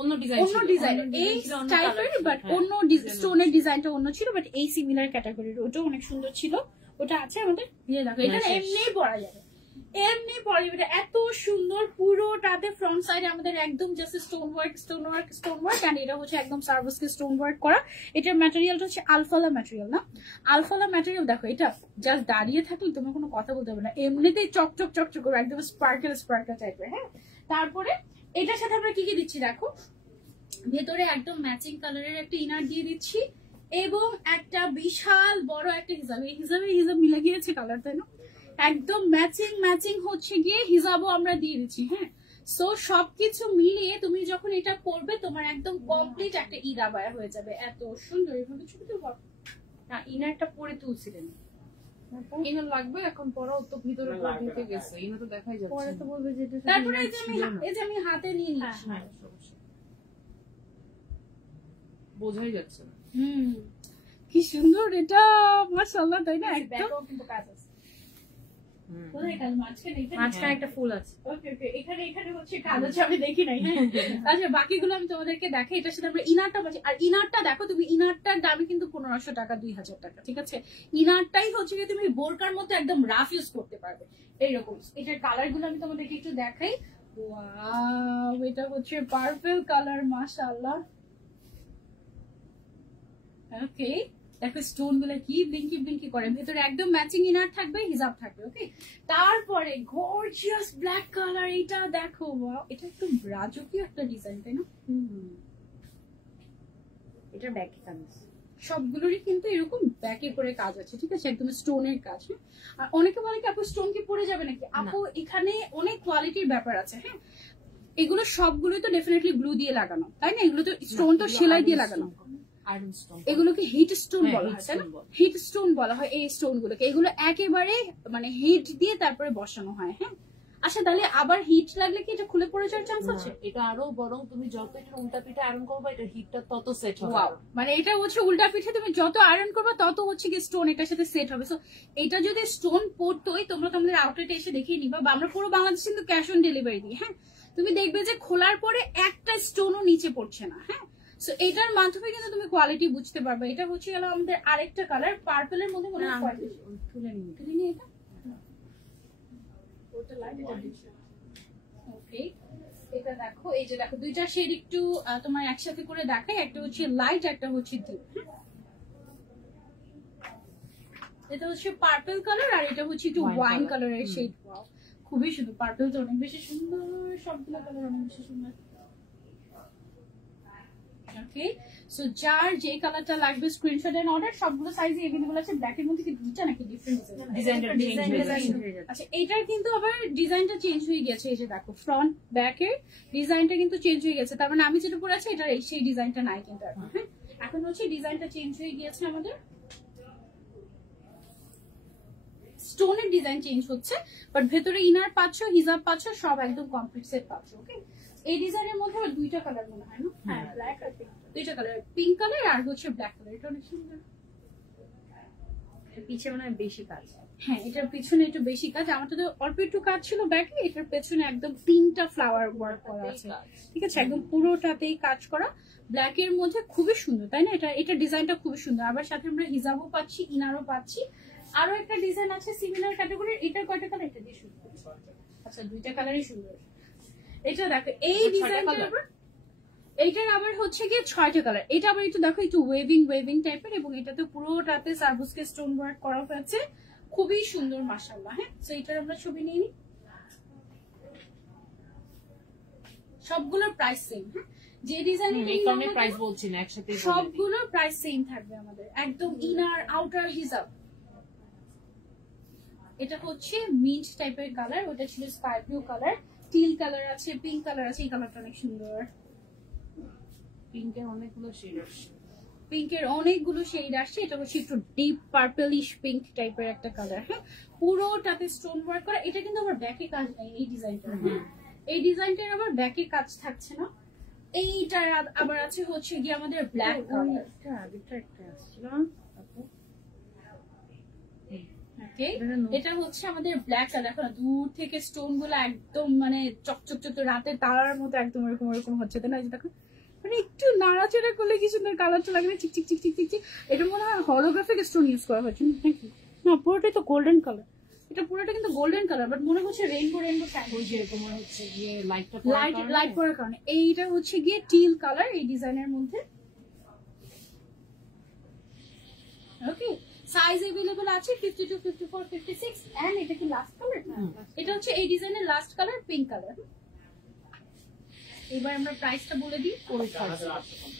অন্য ডিজাইন এই টাইপের, বাট অন্য স্টোনের ডিজাইনটা অন্য ছিল, বাট এই সিমিলার ক্যাটাগরির ওটা অনেক সুন্দর ছিল। ওটা আছে আমাদের, দিয়ে দেখো এটা এমনি পরা যাবে, এমনি পরা যাবে। এটা এত সুন্দর, পুরোটাতে ফ্রন্ট সাইডে আমাদের একদম জাস্ট স্টোন ওয়ার্ক এন্ড এটা হচ্ছে একদম সার্ভিসকে স্টোন ওয়ার্ক করা। এটার ম্যাটেরিয়ালটা হচ্ছে আলফালা ম্যাটেরিয়াল, না আলফালা ম্যাটেরিয়াল। দেখো এটা জাস্ট দাঁড়িয়ে থাকলে তোমার কোনো কথা বলতে হবে না, এমনিতেই চকচক করে একদম স্পার্কেল টাইপের। হ্যাঁ, তারপরে এটার সাথে আমরা কি কি দিচ্ছি দেখো, ভেতরে একদম ম্যাচিং কালারের একটা ইনার দিয়ে দিচ্ছি এবং একটা বিশাল বড় একটা হিজাব মিলে গিয়েছে কালার, তাই না? একদম ম্যাচিং হচ্ছে গিয়ে হিজাবও আমরা দিয়ে দিচ্ছি। হ্যাঁ, সো সবকিছু মিলিয়ে তুমি যখন এটা পরবে তোমার একদম কমপ্লিট একটা ঈদ আবায়া হয়ে যাবে। এত সুন্দর, এভাবে ছবি তো ইনারটা পরে তুলছিলেন, ইনার লাগবে এখন পরাও তো ভিতরে ঢুকে গেছে, ইনার তো দেখাই যাচ্ছে। পরে তো বলবে যে তারপরে এই যে আমি হাতে নিয়ে নিচ্ছি, বোঝাই যাচ্ছে না। কি সুন্দর এটা, মাশাআল্লাহ, তাই না? একদম মাঝখানে একটা ফুল আছে। এখানে হচ্ছে কাজ আছে, আমি দেখি নাই। হ্যাঁ, আচ্ছা বাকিগুলো আমি তোমাদেরকে দেখাই। এটার সাথে আমরা ইনারটা পাচ্ছি, আর ইনারটা দেখো তুমি, ইনারটার দামই কিন্তু 1500 টাকা 2000 টাকা, ঠিক আছে? ইনারটাই হচ্ছে কি তুমি বোরকার মতো একদম রাফ ইউজ করতে পারবে এইরকম। এটার কালার গুলো আমি তোমাদেরকে একটু দেখাই। ওয়াও, এটা হচ্ছে পার্পল কালার, মাশাআল্লাহ। ওকে, দেখো স্টোন গুলো কি ব্লিঙ্কি করে, ভেতরে একদম ম্যাচিং ইনার থাকবে, হিজাব থাকবে। ওকে, তারপরে গর্জিয়াস ব্ল্যাক কালার, এটা দেখো, ওয়াও, এটা একটু রাজকীয় একটা ডিজাইন, তাই না? এটা ব্যাকে কামিজ, সবগুলোরই কিন্তু এরকম ব্যাকে করে কাজ আছে, ঠিক আছে? একদম স্টোনের কাজ। আর অনেকে বলে কি আপু স্টোন কি পড়ে যাবে নাকি? আপু এখানে অনেক কোয়ালিটির ব্যাপার আছে। হ্যাঁ, এগুলো সবগুলোই তো ডেফিনেটলি গ্লু দিয়ে লাগানো, তাই না? এগুলো তো স্টোন তো সেলাই দিয়ে লাগানো। এগুলোকে হিট স্টোন বলা হয়, তাই না? হিট স্টোন বলা হয় এই স্টোন গুলোকে। এগুলো একেবারে মানে হিট দিয়ে তারপরে বসানো হয়। হ্যাঁ, আচ্ছা তাহলে আবার হিট লাগলে কি এটা খুলে পড়ে যাওয়ার চান্স আছে? এটা আরো বরং তুমি যত এটা উল্টা পিঠে আয়রন করবে এটা হিটটা তত সেট হবে। ওয়াও, মানে এটা হচ্ছে উল্টা পিঠে তুমি যত আয়রন করবে তত হচ্ছে কি স্টোন এটার সাথে সেট হবে। সো এটা যদি স্টোন পড়তোই, তোমরা তোমাদের আউটলেটে এসে দেখিয়ে নিবা, বা আমরা পুরো বাংলাদেশ কিন্তু ক্যাশ অন ডেলিভারি দিই। হ্যাঁ, তুমি দেখবে যে খোলার পরে একটা স্টোনও নিচে পড়ছে না। হ্যাঁ, সো এটার মাধ্যমে কিন্তু তুমি কোয়ালিটি বুঝতে পারবে। এটা হচ্ছে গেল আমাদের আরেকটা কালার, পার্পলের মধ্যে মনে হয় তুলে নিয়ে এটা ওকে। এটা দেখো, এই যে দেখো দুইটা শেড একটু তোমার একসাথে করে দেখাই, একটা হচ্ছে লাইট, একটা হচ্ছে ডিপ। এটা হচ্ছে পার্পল কালার আর এটা হচ্ছে একটু ওয়াইন কালারের শেড। ওয়াও, খুবই সুন্দর, পার্পল তো অনেক বেশি সুন্দর, সবগুলো কালার অনেক বেশি সুন্দর। ওকে, সো যার যে কালারটা লাগবে স্ক্রিনশট এন্ড অর্ডার। সবগুলো সাইজে अवेलेबल আছে। ব্ল্যাক এর মধ্যে কি দুইটা নাকি ডিফারেন্ট ডিজাইন? আচ্ছা, এটার কিন্তু আবার ডিজাইনটা চেঞ্জ হয়ে গেছে। এই যে দেখো ফ্রন্ট ব্যাক এর ডিজাইনটা কিন্তু চেঞ্জ হয়ে গেছে, তার মানে আমি যেটা পরে আছি এটা সেই ডিজাইনটা নাই কিন্তু এখন। হ্যাঁ, এখন হচ্ছে ডিজাইনটা চেঞ্জ হয়ে গিয়েছে, আমাদের স্টোনের ডিজাইন চেঞ্জ হচ্ছে, বাট ভেতরে ইনার পাচ্ছ, হিজাব পাচ্ছ, সব একদম কমপ্লিট সেট পাচ্ছ। ওকে, এই ডিজাইনের মধ্যে আবার দুইটা কালার মনে হয় না? হ্যাঁ, ব্ল্যাক আর পিঙ্ক, দুইটা কালার, পিঙ্ক কালার আর হচ্ছে ব্ল্যাক কালার। এটা অনেক সুন্দর। পিছে মনে হয় বেশি কাজ। হ্যাঁ, এটার পিছনে একটু বেশি কাজ, আমার তো অল্প একটু কাজ ছিল ব্যাকে, এটার পেছনে একদম 3টা ফ্লাওয়ার ওয়ার্ক করা আছে, ঠিক আছে? একদম পুরোটাতেই কাজ করা, ব্ল্যাক এর মধ্যে খুবই সুন্দর, তাই না? এটা ডিজাইনটা খুবই সুন্দর। আবার সাথে আমরা হিজাবও পাচ্ছি, ইনারও পাচ্ছি। আরো একটা ডিজাইন আছে সিমিলার ক্যাটাগরির, এটার কয়টা কালার? এটা দিয়ে শুরু করছি। আচ্ছা, দুইটা কালারই সুন্দর। এটা দেখো, এই ডিজাইনটা আবার, এইটার আবার হচ্ছে গিয়ে 6টা কালার। এটা আবার একটু দেখো, একটু ওয়েভিং টাইপের, এবং এটাতে পুরোটাতে সার্ভিসকে স্টোন ওয়ার্ক করা হয়েছে, খুবই সুন্দর মাশাআল্লাহ। হ্যাঁ, সো এটার আমরা ছবি নিয়ে নিই। সবগুলোর প্রাইস সেম। হ্যাঁ, যে ডিজাইনের প্রাইস বলছি না, একসাথে সবগুলোর প্রাইস সেম থাকবে আমাদের, একদম ইনার আউটার হিজাব। এটা হচ্ছে মিন্ট টাইপের কালার, ওটা ছিল sky blue colour, till colour আছে, পিঙ্ক কালার আছে। এই কালারটা অনেক সুন্দর, পিঙ্কের অনেকগুলো শেড আছে। পিঙ্কের অনেকগুলো শেড আসছে। এটা হচ্ছে একটু ডিপ পার্পলিশ পিঙ্ক টাইপের একটা কালার। হ্যাঁ, পুরোটাতে স্টোন ওয়ার্ক করা। এটা কিন্তু আবার ব্যাকে কাজ নেই এই ডিজাইনটা। এই ডিজাইনটার আবার ব্যাকে কাজ থাকছে না। এইটার আবার আছে হচ্ছে গিয়ে আমাদের ব্ল্যাক কালার। এটা হচ্ছে আমাদের ব্ল্যাক কালার। এখন দূর থেকে স্টোন গুলো একদম মানে চকচক চকচক রাতে তারার মতো একদম এরকম এরকম হচ্ছে, তাই না? দেখো মানে একটু নাড়াচাড়া করলে কি সুন্দর কালারটা লাগে না, চিকচিক চিকচিক চিকচিক। এটা মনে হয় হলোগ্রাফিক স্টোন ইউজ করা হয়েছে নাকি? না, পুরোটাই তো গোল্ডেন কালার। এটা পুরোটা কিন্তু গোল্ডেন কালার, বাট মনে হচ্ছে রেইনবো রেইনবো লাইট পড়ার কারণে। এইটা হচ্ছে গিয়ে টিল কালার এই ডিজাইনের মধ্যে। ওকে, সাইজ अवेलेबल আছে 52, 54, 56 এন্ড এটা কি লাস্ট কালার? এটা হচ্ছে এই ডিজাইনের লাস্ট কালার, পিঙ্ক কালার। এবার আমরা প্রাইসটা বলে দিই।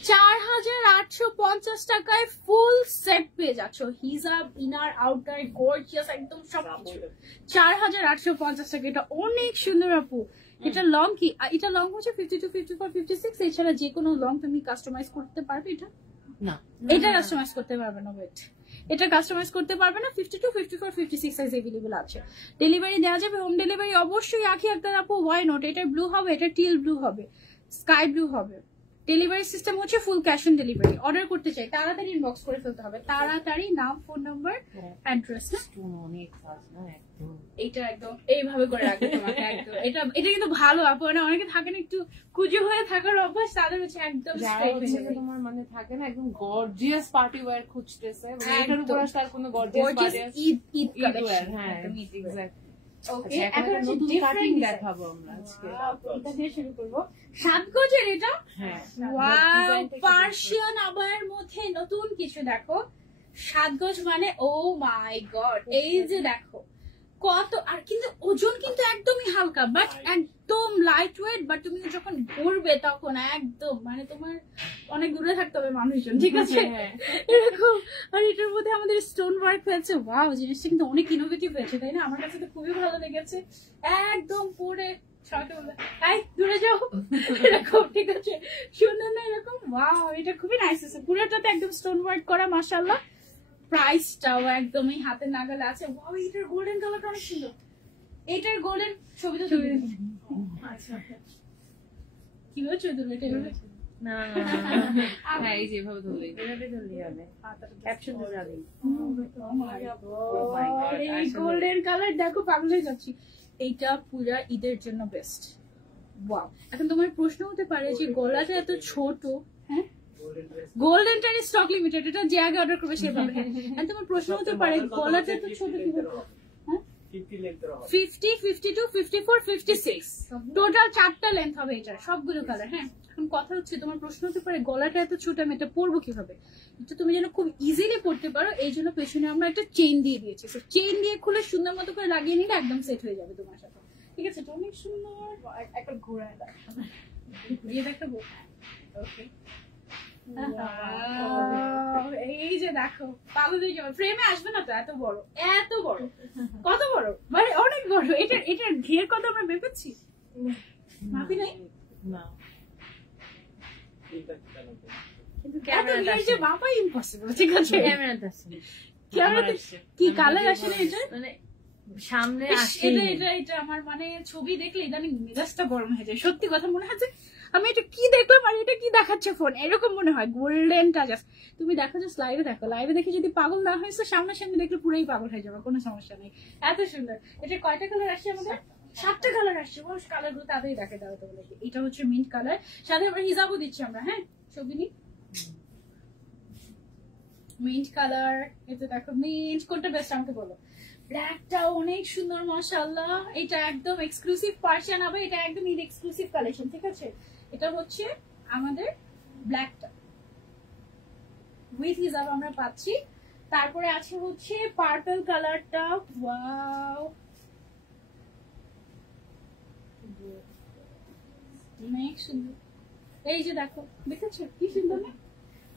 4850 টাকায় ফুল সেট পেয়ে যাচ্ছ। হিজাব, ইনার, আউটার, গর্জিয়াস একদম সবকিছু 4850 টাকা। এটা অনেক সুন্দর আপু। এটা লং কি? এটা লং হচ্ছে 52, 54, 56। এছাড়া যে কোনো লং তুমি কাস্টমাইজ করতে পারবে। এটা না, এটা কাস্টমাইজ করতে পারবে না। ওয়েট, এটা কাস্টমাইজ করতে পারবে না। 52, 54, 56 সাইজ अवेलेबल আছে। ডেলিভারি দেওয়া যাবে, হোম ডেলিভারি অবশ্যই। আখি আক্তার আপু, ওয়াই নট? এটা ব্লু হবে, এটা টিল ব্লু হবে, স্কাই ব্লু হবে। ডেলিভারি সিস্টেম হচ্ছে full cash on delivery. Order করতে চাই তাড়াতাড়ি ইনবক্স করে ফেলতে হবে, তাড়াতাড়ি নাম, ফোন নাম্বার, অ্যাড্রেস। না এটা একদম এইভাবে করে রাখবে তোমাকে একদম। এটা কিন্তু ভালো আপু, না অনেকে থাকে না একটু কুজো হয়ে থাকার অভ্যাস, তাদের হচ্ছে একদম স্ট্রেট হয়ে যাবে। তোমার মানে থাকে না একদম গর্জিয়াস পার্টি ওয়্যার খুঁজতেছে, এটার উপর আর কোনো গর্জিয়াস ঈদ কালেকশন। হ্যাঁ এক্স্যাক্টলি। ওকে, এখন হচ্ছে ডিফারেন্ট দেখাবো আমরা আজকে। এটা দিয়ে শুরু করব। 7 গজের এটা। হ্যাঁ, ওয়াও, পার্সিয়ান আবায়ের মধ্যে নতুন কিছু দেখো। 7 গজ মানে ও মাই গড। এই যে দেখো কত, আর কিন্তু ওজন কিন্তু একদমই হালকা, বাট একদম লাইট ওয়েট। বাট তুমি যখন ঘুরবে তখন একদম মানে তোমার অনেক দূরে থাকতে হবে মানুষজন, ঠিক আছে? এরকম। আর এটার মধ্যে আমাদের স্টোন ওয়ার্ক হয়েছে। ওয়াও, জিনিসটা কিন্তু অনেক ইনোভেটিভ হয়েছে, তাই না? আমার কাছে তো খুবই ভালো লেগেছে। একদম পরে দূরে যাও এরকম, ঠিক আছে? সুন্দর না এরকম? ওয়াও, এটা খুবই নাইস আছে। পুরোটাতে একদম স্টোন ওয়ার্ক করা, মাশাআল্লাহ। প্রাইসটাও একদমই হাতে নাগালে আছে। ওয়াও, এটার গোল্ডেন কালারটা অনেক সুন্দর। এটার গোল্ডেন ছবিটা তুলে দিন। আচ্ছা, কি হচ্ছে তুমি? এটা না হ্যাঁ, এই যে এভাবে ধরলেই হবে, ক্যাপশন তো যাবেই। এই গোল্ডেন কালার দেখো, পাগল হয়ে যাচ্ছি। এইটা পুরা ঈদের জন্য বেস্ট। ওয়াও, এখন তোমার প্রশ্ন হতে পারে যে গলাটা এত ছোট, হ্যাঁ গোল্ডেনটার স্টক লিমিটেড, এটা যে আগে অর্ডার করবে সে পাবে। হ্যাঁ, তোমার প্রশ্ন হতে পারে গলাটা এত ছোট কিভাবে? 50, 52, 54, 56 টোটাল 4টা লেন্থ হবে এটার, সবগুলো কালার। হ্যাঁ, এখন কথা হচ্ছে তোমার প্রশ্ন হতে পারে গলাটা এত ছোট, আমি এটা পরবো কিভাবে? এটা তুমি যেন খুব ইজিলি পরতে পারো, এই জন্য পেছনে আমরা একটা চেইন দিয়ে দিয়েছি। চেইন দিয়ে খুলে সুন্দর মতো করে লাগিয়ে নিলে একদম সেট হয়ে যাবে তোমার সাথে, ঠিক আছে? এটা অনেক সুন্দর। একটা ঘোড়ায় দিয়ে দেখাবো। ওকে, এই যে দেখো, পাগল হয়ে যাবে। ফ্রেমে আসবে না তো, এত বড়, এত বড়, কত বড়, মানে অনেক বড়। এটার ঘের কত আমরা মেপেছি, মাপি নাই না, কিন্তু ক্যামেরা যে মাপা ইম্পসিবল, ঠিক আছে? ক্যামেরাতে কি কালার আসে না এটা, মানে সামনে আসে। এটা আমার মানে ছবি দেখলে ইদানিং মেজাজটা গরম হয়ে যায়। সত্যি কথা, মনে হয় যে আমি এটা কি দেখলাম আর এটা কি দেখাচ্ছে ফোন, এরকম মনে হয়। গোল্ডেনটা জাস্ট তুমি দেখো, জাস্ট লাইভে দেখো। লাইভে দেখে যদি পাগল না হয়েছে, সামনাসামনি দেখলে পুরোই পাগল হয়ে যাবে, কোনো সমস্যা নেই। এত সুন্দর। এটা কয়টা কালার আসছে আমাদের? 7টা কালার আসছে। কালার গুলো তাড়াতাড়ি দেখে দাও তো। এটা হচ্ছে মিন্ট কালার, সাথে আমরা হিজাবও দিচ্ছি আমরা। হ্যাঁ, ছবি নি মিন্ট কালার। এটা দেখো মিন্ট, কোনটা বেস্ট আমাকে বলো? ব্ল্যাকটা অনেক সুন্দর, মাশাআল্লাহ। এটা একদম এক্সক্লুসিভ পার্সিয়ান হবে, এটা একদম ঈদ এক্সক্লুসিভ কালেকশন, ঠিক আছে? এটা হচ্ছে আমাদের ব্ল্যাকটা উইথ হিজাব আমরা পাচ্ছি। তারপরে আছে হচ্ছে পার্পল কালারটা। ওয়াও, অনেক সুন্দর। এই যে দেখো, দেখেছো কি সুন্দর না?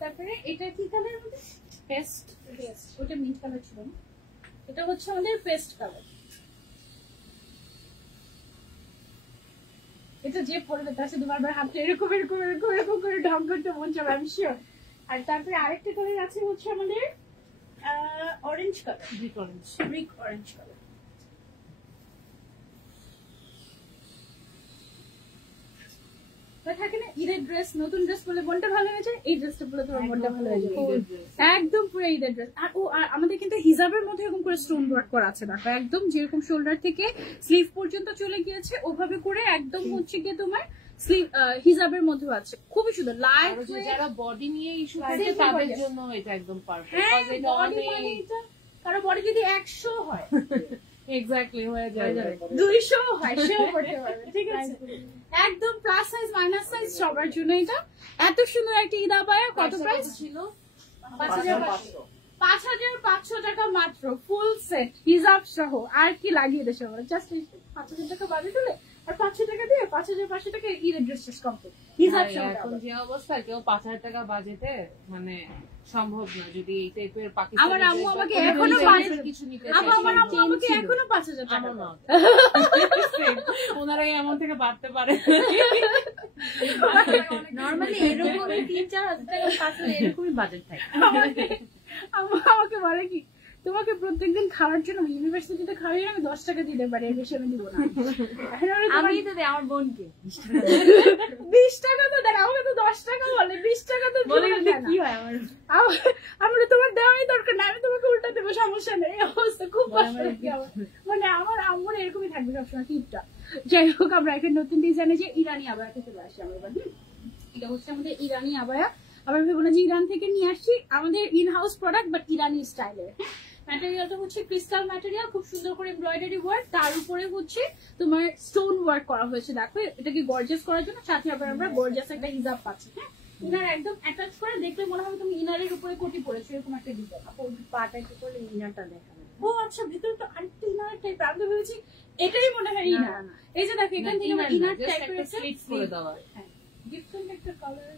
তারপরে এটা কি কালার হবে? পেস্ট। ওটা মিন্ট কালার ছিল না, এটা হচ্ছে আমাদের পেস্ট কালার। এটা যে পরবে তার সাথে বারবার হাতটা এরকম এরকম এরকম এরকম করে ঢং করতে মন চাবে, আমি শিওর। আর তারপরে আরেকটা কালার আছে হচ্ছে আমাদের orange colour, brick orange colour. থাকে না ঈদের ড্রেস, নতুন ড্রেস পরলে মনটা ভালো হয়ে যায়, এই ড্রেসটা পরলে তোমার মনটা ভালো হয়ে যায়, একদম পুরো ঈদের ড্রেস। আর আমাদের কিন্তু হিজাবের মধ্যে এরকম করে স্টোন ওয়ার্ক করা আছে, দেখো একদম যেরকম শোল্ডার থেকে স্লিভ পর্যন্ত চলে গিয়েছে ওভাবে করে একদম হচ্ছে গিয়ে তোমার স্লিভ হিজাবের মধ্যে আছে, খুবই সুন্দর। লাইট যারা বডি নিয়ে ইস্যু থাকে তাদের জন্য এটা একদম পারফেক্ট। কারো বডি যদি 100 হয় এক্স্যাক্টলি হয়ে যায়, 200 হয় সেও করতে পারবে, ঠিক আছে? একদম প্লাস সাইজ মাইনাস সাইজ সবার জন্য এটা। এত সুন্দর একটা ঈদ আবায়া, কত প্রাইস ছিল? 5500 টাকা মাত্র, ফুল সেট হিজাব সহ। আর কি লাগিয়ে দেশে জাস্ট 5000 টাকা বাজে দিলে আর 500 টাকা দিয়ে 5500 টাকা ঈদের ড্রেস শেষ কমপ্লিট হিজাব সহ। এখন যে অবস্থা কেউ 5000 টাকা বাজেটে মানে সম্ভব না। যদি এই টাইপের পাকিস্তানি আমার আম্মু আমাকে এখনো কিছু নিতে আমার আম্মু আমাকে এখনো 5000 টাকা না, ওনারাই এমন থেকে বাড়তে পারে। নরমালি এরকমই 3-4 হাজার টাকা 5,000 এরকমই বাজেট থাকে। আমাকে বলে কি তোমাকে প্রত্যেকদিন খাওয়ার জন্য ইউনিভার্সিটিতে খাওয়াই আমি 10 টাকা দিতে পারি, এর বেশি আমি দিব না। আমি তো দেই আমার বোনকে 20 টাকা তো দেন, আমাকে তো 10 টাকা বলে, 20 টাকা তো বলে কি হয় আমার তোমার দেওয়াই দরকার না, আমি তোমাকে উল্টা দেবো, সমস্যা নেই। এই অবস্থা খুব মানে আমার আম্মুর এরকমই থাকবে সবসময় টিপটা। যাই হোক, আমরা একটা নতুন ডিজাইনে যে ইরানি আবায়াতে চলে আসি আমরা এবার। এটা হচ্ছে আমাদের ইরানি আবায়া। আবার ভেবো না যে ইরান থেকে নিয়ে আসছি, আমাদের ইন হাউস প্রোডাক্ট বাট ইরানি স্টাইলের। ম্যাটেরিয়ালটা হচ্ছে ক্রিস্টাল ম্যাটেরিয়াল, খুব সুন্দর করে এমব্রয়ডারি ওয়ার্ক, তার উপরে হচ্ছে তোমার স্টোন ওয়ার্ক করা হয়েছে। দেখো এটাকে গর্জিয়াস করার জন্য সাথে আবার আমরা গর্জিয়াস একটা হিজাব পাচ্ছি। হ্যাঁ, ইনার একদম অ্যাটাচ করে দেখলে মনে হবে তুমি ইনারের উপরে কোটি পড়েছো, এরকম একটা ডিজাইন। পাটা একটু করলে ইনারটা দেখাবে। ও আচ্ছা, ভিতরে তো আরেকটা ইনার টাইপ, আমি তো ভেবেছি এটাই মনে হয় ইনার। এই যে দেখো এখান থেকে আমার ইনার টাইপের একটা স্লিট করে দেওয়া। হ্যাঁ, ডিফারেন্ট একটা কালার।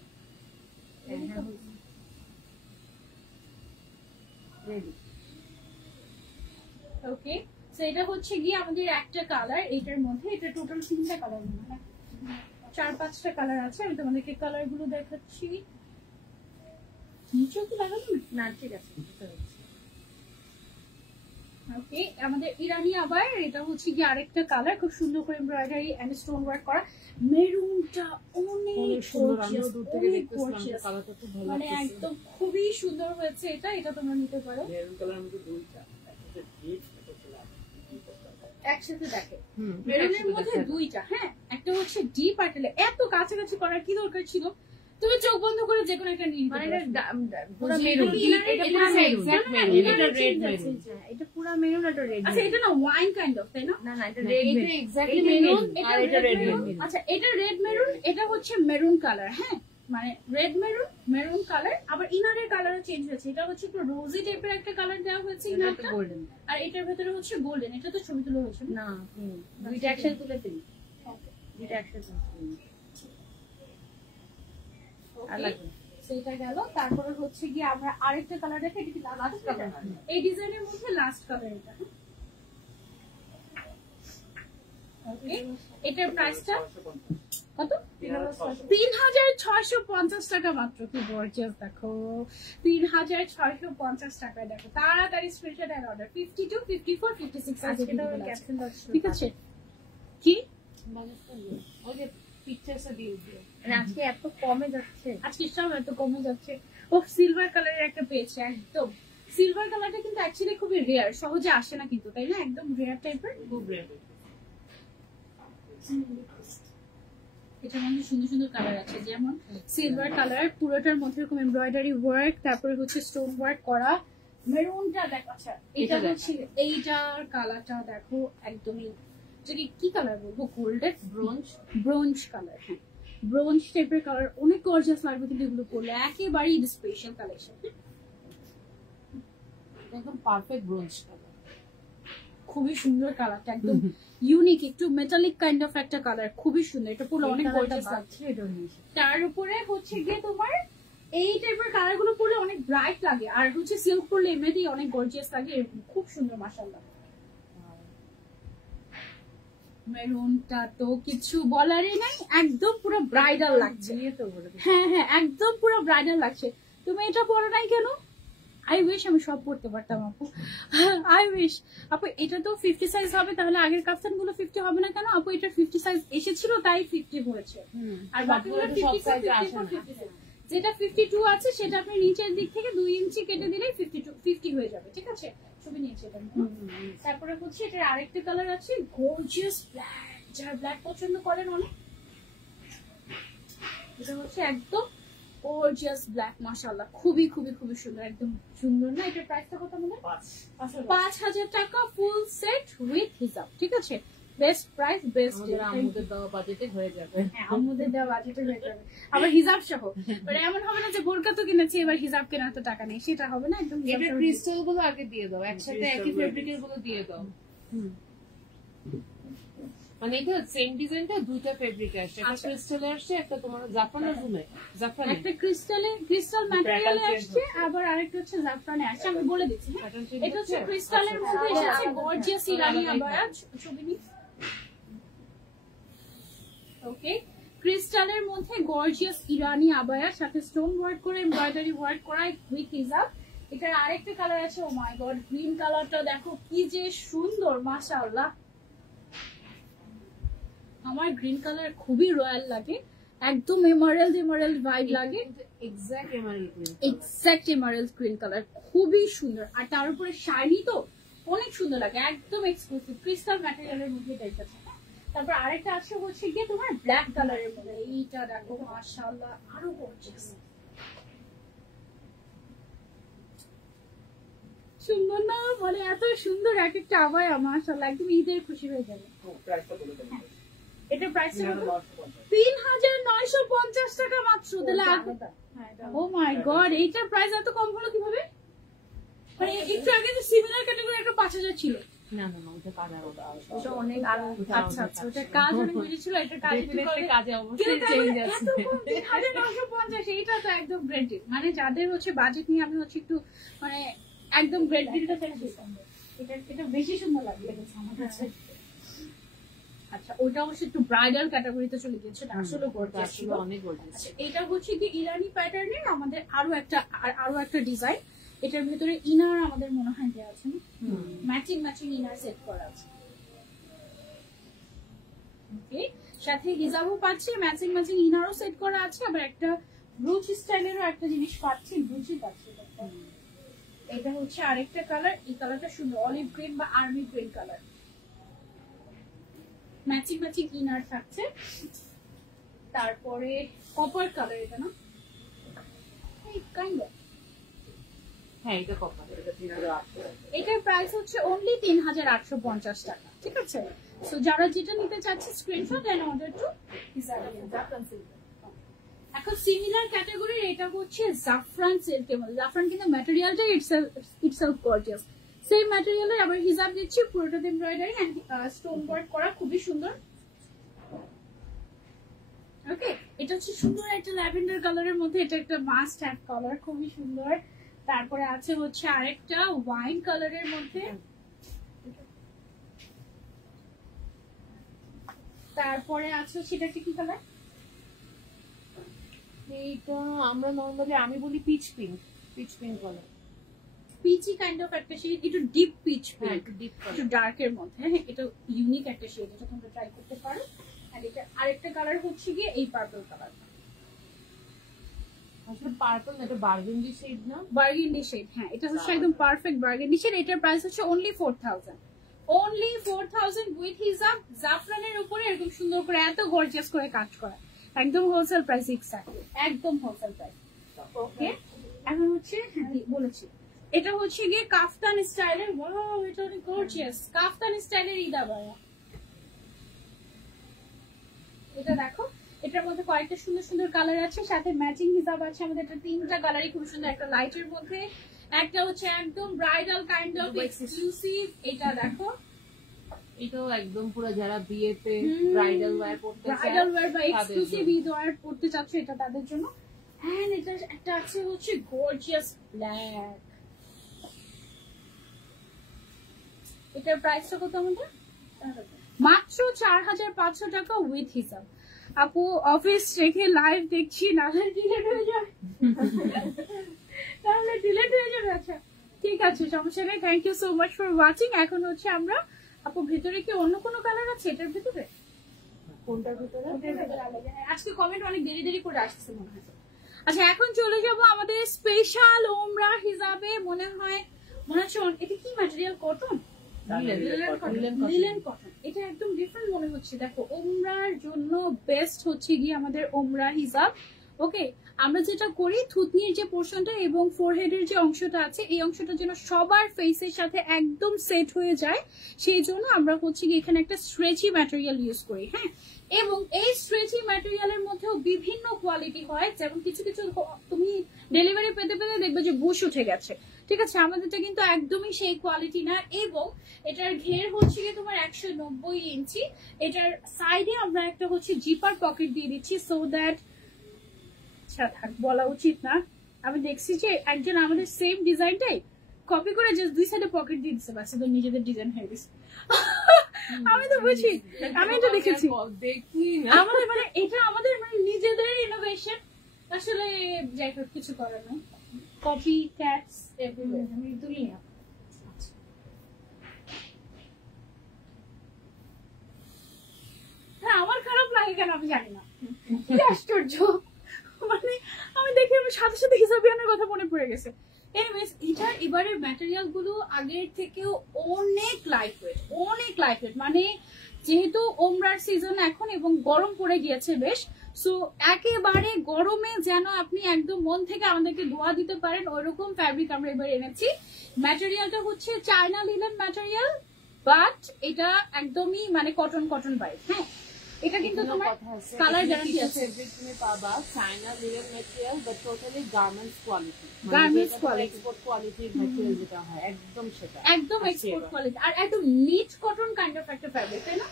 ওকে, সো এটা হচ্ছে গিয়ে আমাদের একটা কালার, এটার মধ্যে এটা টোটাল 3টা কালার, মানে 4-5টা কালার আছে। আমি তোমাদেরকে কালার গুলো দেখাচ্ছি। নিচেও কি লাগানো না? ঠিক আছে। ওকে, আমাদের ইরানি আবার এটা হচ্ছে কি আরেকটা কালার, খুব সুন্দর করে এমব্রয়ডারি এন্ড স্টোন ওয়ার্ক করা। মেরুনটা অনেক গর্জিয়াস, অনেক গর্জিয়াস, মানে একদম খুবই সুন্দর হয়েছে এটা। এটা তোমরা নিতে পারো। মেরুন কালার মধ্যে দুইটা একসাথে দেখে, মেরুনের মধ্যে দুইটা। হ্যাঁ, একটা হচ্ছে ডিপ আর এত কাছাকাছি করার কি দরকার ছিল? তুমি চোখ বন্ধ করে যে কোনো একটা নিয়ে নিতে পারো। পুরো মেরুন, এটা পুরো মেরুন, এটা রেড মেরুন। এটা পুরো মেরুন, এটা রেড। আচ্ছা, এটা না ওয়াইন কাইন্ড অফ, তাই না? না না, এটা রেড মেরুন, এক্স্যাক্টলি মেরুন, আর এটা রেড মেরুন। আচ্ছা, এটা রেড মেরুন, এটা হচ্ছে মেরুন কালার। হ্যাঁ, মানে রেড মেরুন, মেরুন কালার। আবার ইনারের কালারও চেঞ্জ হয়েছে, এটা হচ্ছে একটু রোজি টাইপের একটা কালার দেওয়া হয়েছে ইনারটা, গোল্ডেন। আর এটার ভেতরে হচ্ছে গোল্ডেন। এটা তো ছবি তুলে হয়েছে না, দুইটা একসাথে তুলে ফেলি, দুইটা একসাথে সেটা গেল। তারপরে হচ্ছে গিয়ে আমরা আরেকটা কালার দেখে, এটা কি লাস্ট কালার? এই ডিজাইনের মধ্যে লাস্ট কালার এটা। ওকে, এটার প্রাইসটা কত? 3650 টাকা মাত্র। কি গর্জিয়াস দেখো, 3650 টাকায়। দেখো তাড়াতাড়ি স্ক্রিনশট এন্ড অর্ডার। 52, 54, 56 আছে, ঠিক আছে? কি ওই যে পিকচারটা দিয়ে দিও। আজকে এত কমে যাচ্ছে, আজকে সব এত কমে যাচ্ছে। ও সিলভার কালারের একটা পেয়েছে, একদম সিলভার কালারটা কিন্তু অ্যাকচুয়ালি খুবই রেয়ার, সহজে আসে না কিন্তু, তাই না? একদম রেয়ার টাইপের, খুব রেয়ার। এটার মধ্যে সুন্দর সুন্দর কালার আছে, যেমন সিলভার কালার, পুরোটার মধ্যে এরকম এমব্রয়ডারি ওয়ার্ক, তারপরে হচ্ছে স্টোন ওয়ার্ক করা। মেরুনটা দেখো, আচ্ছা এটা হচ্ছে এইটার কালারটা দেখো, একদমই যদি কি কালার বলবো, গোল্ডেন ব্রোঞ্জ কালার। হ্যাঁ, ব্রোঞ্জ টাইপের কালার, অনেক গর্জিয়াস লাগবে কিন্তু এগুলো পরলে, একেবারেই স্পেশাল কালেকশন। একদম পারফেক্ট ব্রোঞ্জ কালার, খুবই সুন্দর কালারটা, একদম ইউনিক, একটু মেটালিক কাইন্ড অফ একটা কালার, খুবই সুন্দর। এটা পুরো অনেক গর্জিয়াস লাগছে। তার উপরে হচ্ছে গিয়ে তোমার এই টাইপের কালার গুলো পরলে অনেক ব্রাইট লাগে, আর হচ্ছে সিল্ক পরলে এমনিতেই অনেক গর্জিয়াস লাগে, খুব সুন্দর মাশাআল্লাহ। মেরুনটা তো কিছু বলারই নাই, একদম পুরো ব্রাইডাল লাগছে। হ্যাঁ হ্যাঁ, একদম পুরো ব্রাইডাল লাগছে। তুমি এটা পরো নাই কেন? আই উইশ আমি সব পড়তে পারতাম আপু, আই উইশ। আপু এটা তো 50 সাইজ হবে, তাহলে আগের কাফতান গুলো 50 হবে না কেন আপু? এটা 50 সাইজ এসেছিল তাই 50 হয়েছে, আর বাকিগুলো 54, যেটা 52 আছে সেটা আপনি নিচের দিক থেকে 2 ইঞ্চি কেটে দিলেই 50 হয়ে যাবে, ঠিক আছে? ছবি নিয়েছি এটা। তারপরে হচ্ছে এটার আরেকটা কালার আছে গর্জিয়াস ব্ল্যাক, যারা ব্ল্যাক পছন্দ করেন অনেক, এটা হচ্ছে একদম গর্জিয়াস ব্ল্যাক, মাশাআল্লাহ খুবই খুবই খুবই সুন্দর, একদম সুন্দর না? এটার প্রাইসটা কত মনে হয়? 5000 টাকা ফুল সেট উইথ হিজাব, ঠিক আছে? Best price, best deal. আমাদের দেওয়া বাজেটে হয়ে যাবে। হ্যাঁ, আমাদের দেওয়া বাজেটে হয়ে যাবে, আবার হিজাব সহ। মানে এমন হবে না যে বোরকা তো কিনেছি এবার হিজাব কেনার তো টাকা নেই, সেটা হবে না। একদম এবার ক্রিস্টাল গুলো আগে দিয়ে দাও, একসাথে একই ফেব্রিকের গুলো দিয়ে দাও। মানে এটা সেম ডিজাইনটা দুইটা ফেব্রিক আসছে, একটা ক্রিস্টালে আসছে, একটা তোমার জাফরানের রুমে, জাফরান একটা ক্রিস্টাল ম্যাটেরিয়ালে আসছে, আবার আরেকটা হচ্ছে জাফরানে আসছে। আমি বলে দিচ্ছি, এটা হচ্ছে ক্রিস্টালের মধ্যে এসেছে গর্জিয়াস ইরানি আবায়া, ছবি নি। ওকে, ক্রিস্টালের মধ্যে গর্জিয়াস ইরানি আবায়ার সাথে স্টোন ওয়ার্ক করে এমব্রয়ডারি ওয়ার্ক করা উইথ হিজাব। এটার আরেকটা কালার আছে, ও মাই গড, গ্রিন কালারটা দেখো কি যে সুন্দর, মাশাআল্লাহ। আমার গ্রিন কালার খুবই রয়্যাল লাগে, একদম এমারেল্ড ভাইব লাগে, এক্সাক্ট এমারেল্ড গ্রিন কালার, খুবই সুন্দর। আর তার উপরে শাইনি তো অনেক সুন্দর লাগে, একদম এক্সক্লুসিভ ক্রিস্টাল ম্যাটেরিয়ালের মধ্যে এটা আছে। তারপর আরেকটা আছে হচ্ছে গিয়ে তোমার ব্ল্যাক কালারের মধ্যে, এইটা দেখো মাশাআল্লাহ আরো গর্জিয়াস, সুন্দর না? মানে এত সুন্দর এক একটা আবায়া, মাশাআল্লাহ একদম ঈদের খুশি হয়ে যাবে। এটা প্রাইস 3950 টাকা মাত্র। ও মাই গড, এইটার প্রাইস এত কম হলো কিভাবে? মানে একটু আগে যে সিমিলার ক্যাটাগরি একটা 5000 ছিল। না না না, ওটা কাজ ওটা অনেক আরো, আচ্ছা আচ্ছা, ওটা কাজ অনেক বেশি ছিল, এটা কাজে অবশ্যই চেঞ্জ আছে। 3950, এইটা তো একদম গ্রেট ডিল। মানে যাদের হচ্ছে বাজেট নিয়ে, আমি হচ্ছে একটু মানে একদম গ্রেট ডিলটা চাইছি, এটা বেশি সুন্দর লেগেছে আমার কাছে। আচ্ছা, ওটা অবশ্য একটু ব্রাইডাল ক্যাটাগরিতে চলে গিয়েছে, আসলে গর্জিয়াস ছিল, অনেক গর্জিয়াস। এটা হচ্ছে কি ইরানি প্যাটার্নের আমাদের আরো একটা ডিজাইন। এটার ভিতরে ইনার আমাদের মনে হয় দেওয়া আছে, ম্যাচিং ইনার সেট করা আছে। ওকে, সাথে হিজাবও পাচ্ছি, ম্যাচিং ইনারও সেট করা আছে, আবার একটা ব্রুচ স্টাইলেরও একটা জিনিস পাচ্ছি, ব্রুচই পাচ্ছি। এটা হচ্ছে আরেকটা কালার, এই কালারটা সুন্দর, অলিভ গ্রিন বা army green colour, matching inner থাকছে। তারপরে কপার কালার, এটা না কাইন্ড অফ, হ্যাঁ এটা কপার। এটার প্রাইস হচ্ছে অনলি 3850 টাকা, ঠিক আছে? সো যারা যেটা নিতে চাচ্ছে স্ক্রিনশট এন্ড অর্ডার টু জাফরান সিল্ক। এখন সিমিলার ক্যাটাগরির এটা হচ্ছে জাফরান সিল্কের মধ্যে, জাফরান কিন্তু ম্যাটেরিয়ালটা ইটসেলফ গর্জিয়াস, সেম ম্যাটেরিয়ালের আবার হিজাব দিচ্ছি, পুরোটাতে এমব্রয়ডারি এন্ড স্টোন ওয়ার্ক করা, খুবই সুন্দর। ওকে, এটা হচ্ছে সুন্দর একটা ল্যাভেন্ডার কালারের মধ্যে, এটা একটা মাস্ট হ্যাভ কালার, খুবই সুন্দর। তারপরে আছে হচ্ছে আরেকটা ওয়াইন কালারের মধ্যে, তারপরে আছে সেটা কি কালার? এইটা আমরা নরমালি আমি বলি peach pink colour, peachy kind of একটা শেড, একটু ডিপ পিচ পিঙ্ক, ডিপ একটু ডার্কের মধ্যে, এটা ইউনিক একটা শেড, এটা তোমরা ট্রাই করতে পারো। আর এটা আরেকটা কালার হচ্ছে গিয়ে এই পার্পল কালার, আসলে পার্পল না, এটা বার্গেন্ডি শেড না? বার্গেন্ডি শেড, হ্যাঁ এটা হচ্ছে একদম পারফেক্ট বার্গেন্ডি শেড। এটার প্রাইস হচ্ছে অনলি 4000 উইথ হিজাব, জাফরানের উপরে এরকম সুন্দর করে এত গর্জিয়াস করে কাজ করা, একদম হোলসেল প্রাইস, এক্স্যাক্টলি একদম হোলসেল প্রাইস। ওকে, এখন হচ্ছে বলেছি এটা হচ্ছে গিয়ে কাফতান স্টাইলের, ওয়াও এটা অনেক গর্জিয়াস, কাফতান স্টাইলের ঈদ আবায়া। এটা দেখো, এটার মধ্যে কয়েকটা সুন্দর সুন্দর কালার আছে, সাথে ম্যাচিং হিসাব আছে আমাদের। এটা তিনটা কালারই খুব সুন্দর, একটা লাইটের মধ্যে, একটা হচ্ছে একদম ব্রাইডাল কাইন্ড অফ এক্সক্লুসিভ। এটা দেখো, এটাও একদম পুরো যারা বিয়েতে ব্রাইডাল ওয়্যার পড়তে চায়, ব্রাইডাল ওয়্যার বা এক্সক্লুসিভ ঈদ ওয়্যার পড়তে চাচ্ছ, এটা তাদের জন্য। হ্যাঁ, এটা একটা আছে হচ্ছে গর্জিয়াস ব্ল্যাক, এটার প্রাইসটা কত আমাদের? মাত্র 4500 টাকা উইথ হিসাব। আপু অফিস রেখে লাইভ দেখছি, নাহলে ডিলেট হয়ে যায়। তাহলে ডিলিট হয়ে যাবে। আচ্ছা ঠিক আছে, সমস্যা নেই। Thank you so much for watching. এখন হচ্ছে আমরা আপু ভিতরে কি অন্য কোনো কালার আছে এটার ভিতরে? কোনটার ভিতরে? আজকে কমেন্ট অনেক দেরি দেরি করে আসছে মনে হয়। আচ্ছা এখন চলে যাব আমাদের স্পেশাল ওমরা হিসাবে। মনে হচ্ছে এটা কি ম্যাটেরিয়াল? Cotton, linen cotton. এটা একদম ডিফারেন্ট মনে হচ্ছে। দেখো ওমরার জন্য বেস্ট হচ্ছে গিয়ে আমাদের ওমরা হিসাব। ওকে, আমরা যেটা করি থুতনির যে পোর্শনটা এবং ফোরহেডের যে অংশটা আছে এই অংশটা যেন সবার ফেসের সাথে একদম সেট হয়ে যায়, সেই জন্য আমরা হচ্ছে গিয়ে এখানে একটা স্ট্রেচি ম্যাটেরিয়াল ইউজ করি। হ্যাঁ, এবং এই স্ট্রেচি ম্যাটেরিয়ালের মধ্যেও বিভিন্ন কোয়ালিটি হয়। যেমন কিছু কিছু তুমি ডেলিভারি পেতে পেতে দেখবে যে বুশ উঠে গেছে, ঠিক আছে, আমাদেরটা কিন্তু একদমই সেই কোয়ালিটি না। এবং এটার ঘের হচ্ছে গিয়ে তোমার 190 ইঞ্চি। এটার সাইডে আমরা একটা হচ্ছে জিপার পকেট দিয়ে দিচ্ছি, সো দ্যাট থাক বলা উচিত না, আমি দেখছি যে একজন আমাদের সেম ডিজাইনটাই কপি করে জাস্ট দুই সাইডে পকেট দিয়ে দিতে পারছে, তো নিজেদের ডিজাইন হয়ে গেছে। আমি তো বুঝি, আমি তো দেখেছি আমাদের মানে এটা আমাদের মানে নিজেদের ইনোভেশন। আসলে যাই হোক কিছু করার নেই, কপি ক্যাটস এভরিওয়্যার, আমি তুলি না। হ্যাঁ আমার খারাপ লাগে কেন আমি জানি না, কি আশ্চর্য। মানে আমি দেখি আমি সাথে সাথে হিসাবিয়ানের কথা মনে পড়ে গেছে। এনিওয়েজ এটার এবারে ম্যাটেরিয়াল গুলো আগের থেকেও অনেক লাইট ওয়েট, মানে যেহেতু ওমরার সিজন এখন এবং গরম পড়ে গিয়েছে বেশ, সো একেবারে গরমে যেন আপনি একদম মন থেকে আমাদেরকে দোয়া দিতে পারেন ওইরকম ফ্যাব্রিক আমরা এবার এনেছি। ম্যাটেরিয়ালটা হচ্ছে চায়না লিলেন ম্যাটেরিয়াল, বাট এটা একদমই মানে কটন বাইট। হ্যাঁ, এটা কিন্তু তোমার কালার গ্যারান্টি আছে। তুমি পাবা China linen material but totally garments quality, export কোয়ালিটির ম্যাটেরিয়াল যেটা হয় একদম সেটা, একদম এক্সপোর্ট কোয়ালিটি আর একদম নিট কটন কাইন্ড অফ একটা ফ্যাব্রিক, তাই না?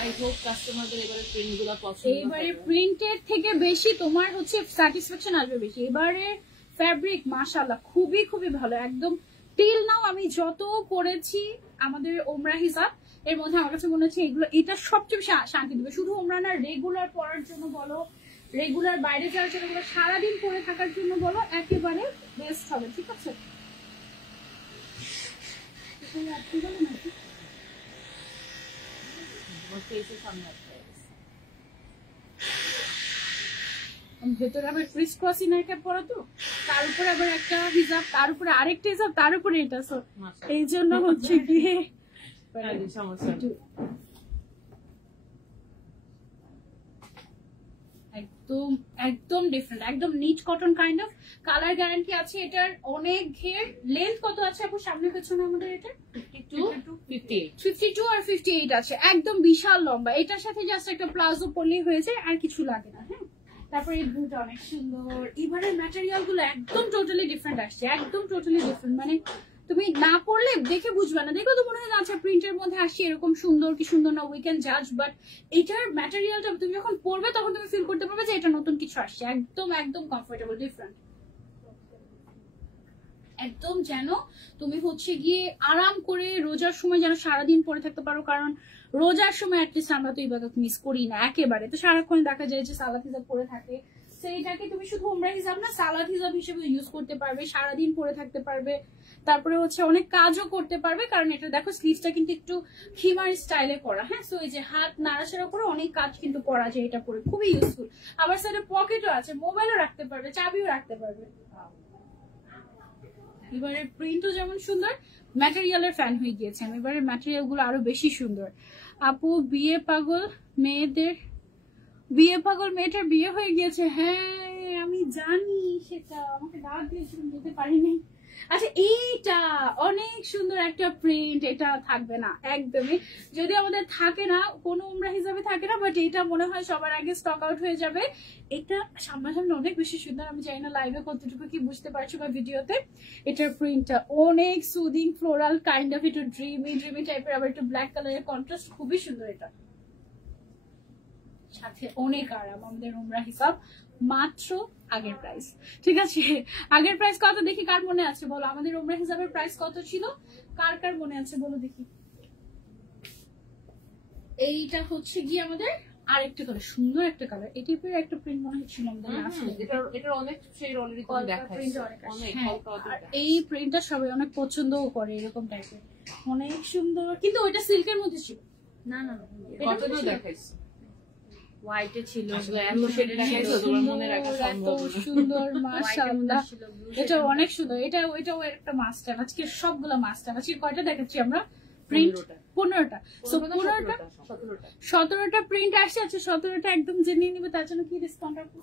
আই হোপ কাস্টমারদের এবারে প্রিন্টগুলো পছন্দ হবে। এবারে প্রিন্টের থেকে বেশি তোমার হচ্ছে স্যাটিসফ্যাকশন আসবে বেশি। এবারে ফ্যাব্রিক মাশাআল্লাহ খুবই খুবই ভালো। একদম টিল নাও আমি যত পরেছি আমাদের ওমরা হিসাব, এর মধ্যে আমার কাছে মনে হচ্ছে এটা সবচেয়ে বেশি শান্তি দেবে। শুধু ওমরা না, রেগুলার পরার জন্য বলো, রেগুলার বাইরে যাওয়ার জন্য বলো, সারাদিন পরে থাকার জন্য বলো, একেবারে বেস্ট হবে। ঠিক আছে, ভেতরে আবার ক্রিস ক্রস ইনার ক্যাপ পরা, তো তার উপরে আবার একটা হিজাব, তার উপরে আরেকটা হিজাব, তার উপরে এটা, সো এই জন্য হচ্ছে গিয়ে একদম ডিফারেন্ট, একদম knit cotton kind of. Colour guarantee আছে এটার, অনেক ঘের। লেন্থ কত আছে আপু সামনে পেছনে আমাদের? এটা 52 আর 58 আছে, একদম বিশাল লম্বা। এটার সাথে জাস্ট একটা প্লাজো পরলেই হয়ে যায়, আর কিছু লাগে না। হ্যাঁ, তারপরে এই বুটটা অনেক সুন্দর। এবারে ম্যাটেরিয়াল গুলো একদম টোটালি ডিফারেন্ট আসছে, একদম টোটালি ডিফারেন্ট। মানে তুমি না পড়লে দেখে বুঝবে না, দেখো তো মনে হয় আচ্ছা প্রিন্টের মধ্যে আসছে এরকম সুন্দর কি সুন্দর না, উই ক্যান জাজ, বাট এটার ম্যাটেরিয়ালটা তুমি যখন পরবে তখন তুমি ফিল করতে পারবে যে এটা নতুন কিছু আসছে। একদম একদম কমফোর্টেবল, ডিফারেন্ট, একদম যেন তুমি হচ্ছে গিয়ে আরাম করে রোজার সময় যেন সারাদিন পরে থাকতে পারো। কারণ রোজার সময় অ্যাটলিস্ট আমরা তো ইবাদত মিস করি না একেবারে, তো সারাক্ষণ দেখা যায় যে সালাদ হিসাব পরে থাকে। সেইটাকে তুমি শুধু ওমরা হিসাব না, সালাদ হিসাব হিসেবে ইউজ করতে পারবে, সারাদিন পরে থাকতে পারবে। তারপরে হচ্ছে অনেক কাজও করতে পারবে, কারণ এটা দেখো স্লিভসটা কিন্তু একটু খিমার স্টাইলে করা। হ্যাঁ, সো এই যে হাত নাড়াচাড়া করে অনেক কাজ কিন্তু করা যায় এটা পরে, খুবই ইউজফুল। আবার সাইডে পকেটও আছে, মোবাইলও রাখতে পারবে, চাবিও রাখতে পারবে। এবারে প্রিন্টও যেমন সুন্দর, ম্যাটেরিয়ালের ফ্যান হয়ে গিয়েছে আমি। এবারে ম্যাটেরিয়াল গুলো আরো বেশি সুন্দর। আপু বিয়ে পাগল মেয়েটার বিয়ে হয়ে গিয়েছে। হ্যাঁ আমি জানি, সেটা আমাকে ডাক দিয়েছিলাম, যেতে পারিনি। আচ্ছা এইটা অনেক সুন্দর একটা প্রিন্ট, এটা থাকবে না একদমই, যদি আমাদের থাকে না কোনো উমরা হিসাবে থাকে না, বাট এটা মনে হয় সবার আগে স্টক আউট হয়ে যাবে। এটা সামনাসামনি অনেক বেশি সুন্দর, আমি জানি না লাইভে কতটুকু কি বুঝতে পারছো বা ভিডিওতে। এটার প্রিন্টটা অনেক সুদিং ফ্লোরাল কাইন্ড অফ, একটু ড্রিমি টাইপের, আবার একটু ব্ল্যাক কালারের কন্ট্রাস্ট, খুবই সুন্দর। এটা সাথে অনেক আরাম। আমাদের উমরা হিসাব মাত্র আগের প্রাইস, ঠিক আছে? আগের প্রাইস কত দেখি, কার মনে আছে বলো? আমাদের উমরা হিসাবের প্রাইস কত ছিল, কার মনে আছে বলো দেখি? এইটা হচ্ছে গিয়ে আমাদের আর একটা কালার, সুন্দর একটা কালার, এই টাইপের একটা প্রিন্ট মনে হচ্ছিল আমাদের আসলে এটার অনেক শেড অলরেডি তুমি দেখাইছো, অনেক হালকা হালকা। এই প্রিন্টটা সবাই অনেক পছন্দও করে, এরকম টাইপের অনেক সুন্দর, কিন্তু ওইটা সিল্কের মধ্যে ছিল না না কতটা দেখাইছো, হোয়াইটে ছিল, আসলে এত শেড দেখাইছো তোমার মনে রাখা সম্ভব না। সুন্দর মাশাআল্লাহ, এটা অনেক সুন্দর। ওইটাও একটা মাস্টার, আজকে সবগুলো মাস্টার। আজকে কয়টা দেখাচ্ছি আমরা প্রিন্ট? 15টা। সো 17টা প্রিন্ট আসছে। আচ্ছা 17টা একদম জেনে নিবে, তার জন্য কি ডিসকাউন্ট রাখবো?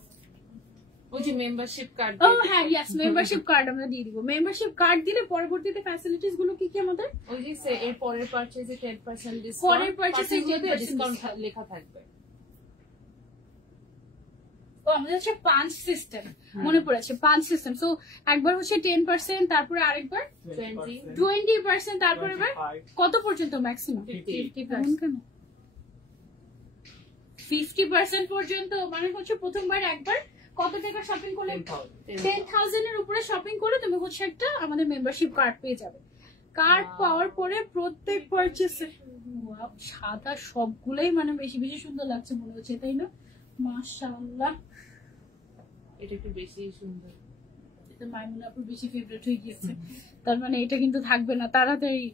ওই যে মেম্বারশিপ কার্ড। ও হ্যাঁ, ইয়েস, মেম্বারশিপ কার্ড আমরা দিয়ে দিব। মেম্বারশিপ কার্ড দিলে পরবর্তীতে ফ্যাসিলিটিস গুলো কি কি আমাদের? ওই যে এর পরের পারচেজে 10% ডিসকাউন্ট, পরের পারচেজে ডিসকাউন্ট লেখা থাকবে। ও আমাদের হচ্ছে পাঞ্চ সিস্টেম, মনে পড়েছে, পাঞ্চ সিস্টেম। সো একবার হচ্ছে 10%, তারপরে আরেকবার 20%, তারপরে এবার কত পর্যন্ত ম্যাক্সিমাম? 50% পর্যন্ত। মানে হচ্ছে প্রথমবার একবার কত টাকা শপিং করলে, 10,000 এর উপরে শপিং করলে তুমি হচ্ছে একটা আমাদের মেম্বারশিপ কার্ড পেয়ে যাবে। কার্ড পাওয়ার পরে প্রত্যেক পারচেসে সাদা সবগুলোই মানে বেশি বেশি সুন্দর লাগছে মনে হচ্ছে, তাই না? মাশাআল্লাহ, এটা একটু বেশি সুন্দর, এটা মাইমুনা আপুর বেশি ফেভারিট হয়ে গিয়েছে। তার মানে এটা কিন্তু থাকবে না তাড়াতাড়ি।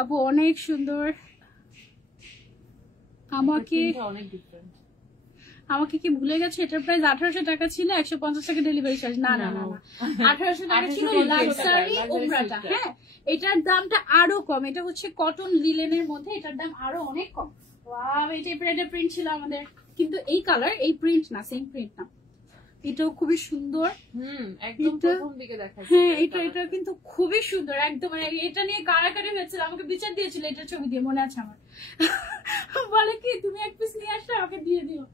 আপু অনেক সুন্দর। আমাকে কি ভুলে গেছে? এটার প্রাইস 1800 টাকা ছিল, 150 টাকা ডেলিভারি চার্জ। না না না, 1800 টাকা ছিল লাক্সারি উমরাটা। হ্যাঁ, এটার দামটা আরো কম। এটা হচ্ছে কটন লিলেনের মধ্যে, এটার দাম আরো অনেক কম। ওয়াও, এই টাইপের একটা প্রিন্ট ছিল আমাদের, কিন্তু এই কালার, এই প্রিন্ট না, সেম প্রিন্ট না। এটাও খুবই সুন্দর। একদম প্রথম দিকে দেখাচ্ছে। হ্যাঁ, এটা কিন্তু খুবই সুন্দর একদম। মানে এটা নিয়ে কারাকারি হয়েছিল, আমাকে বিচার দিয়েছিল এটা ছবি দিয়ে, মনে আছে আমার। বলে কি তুমি এক পিস নিয়ে আসলে আমাকে দিয়ে দিও।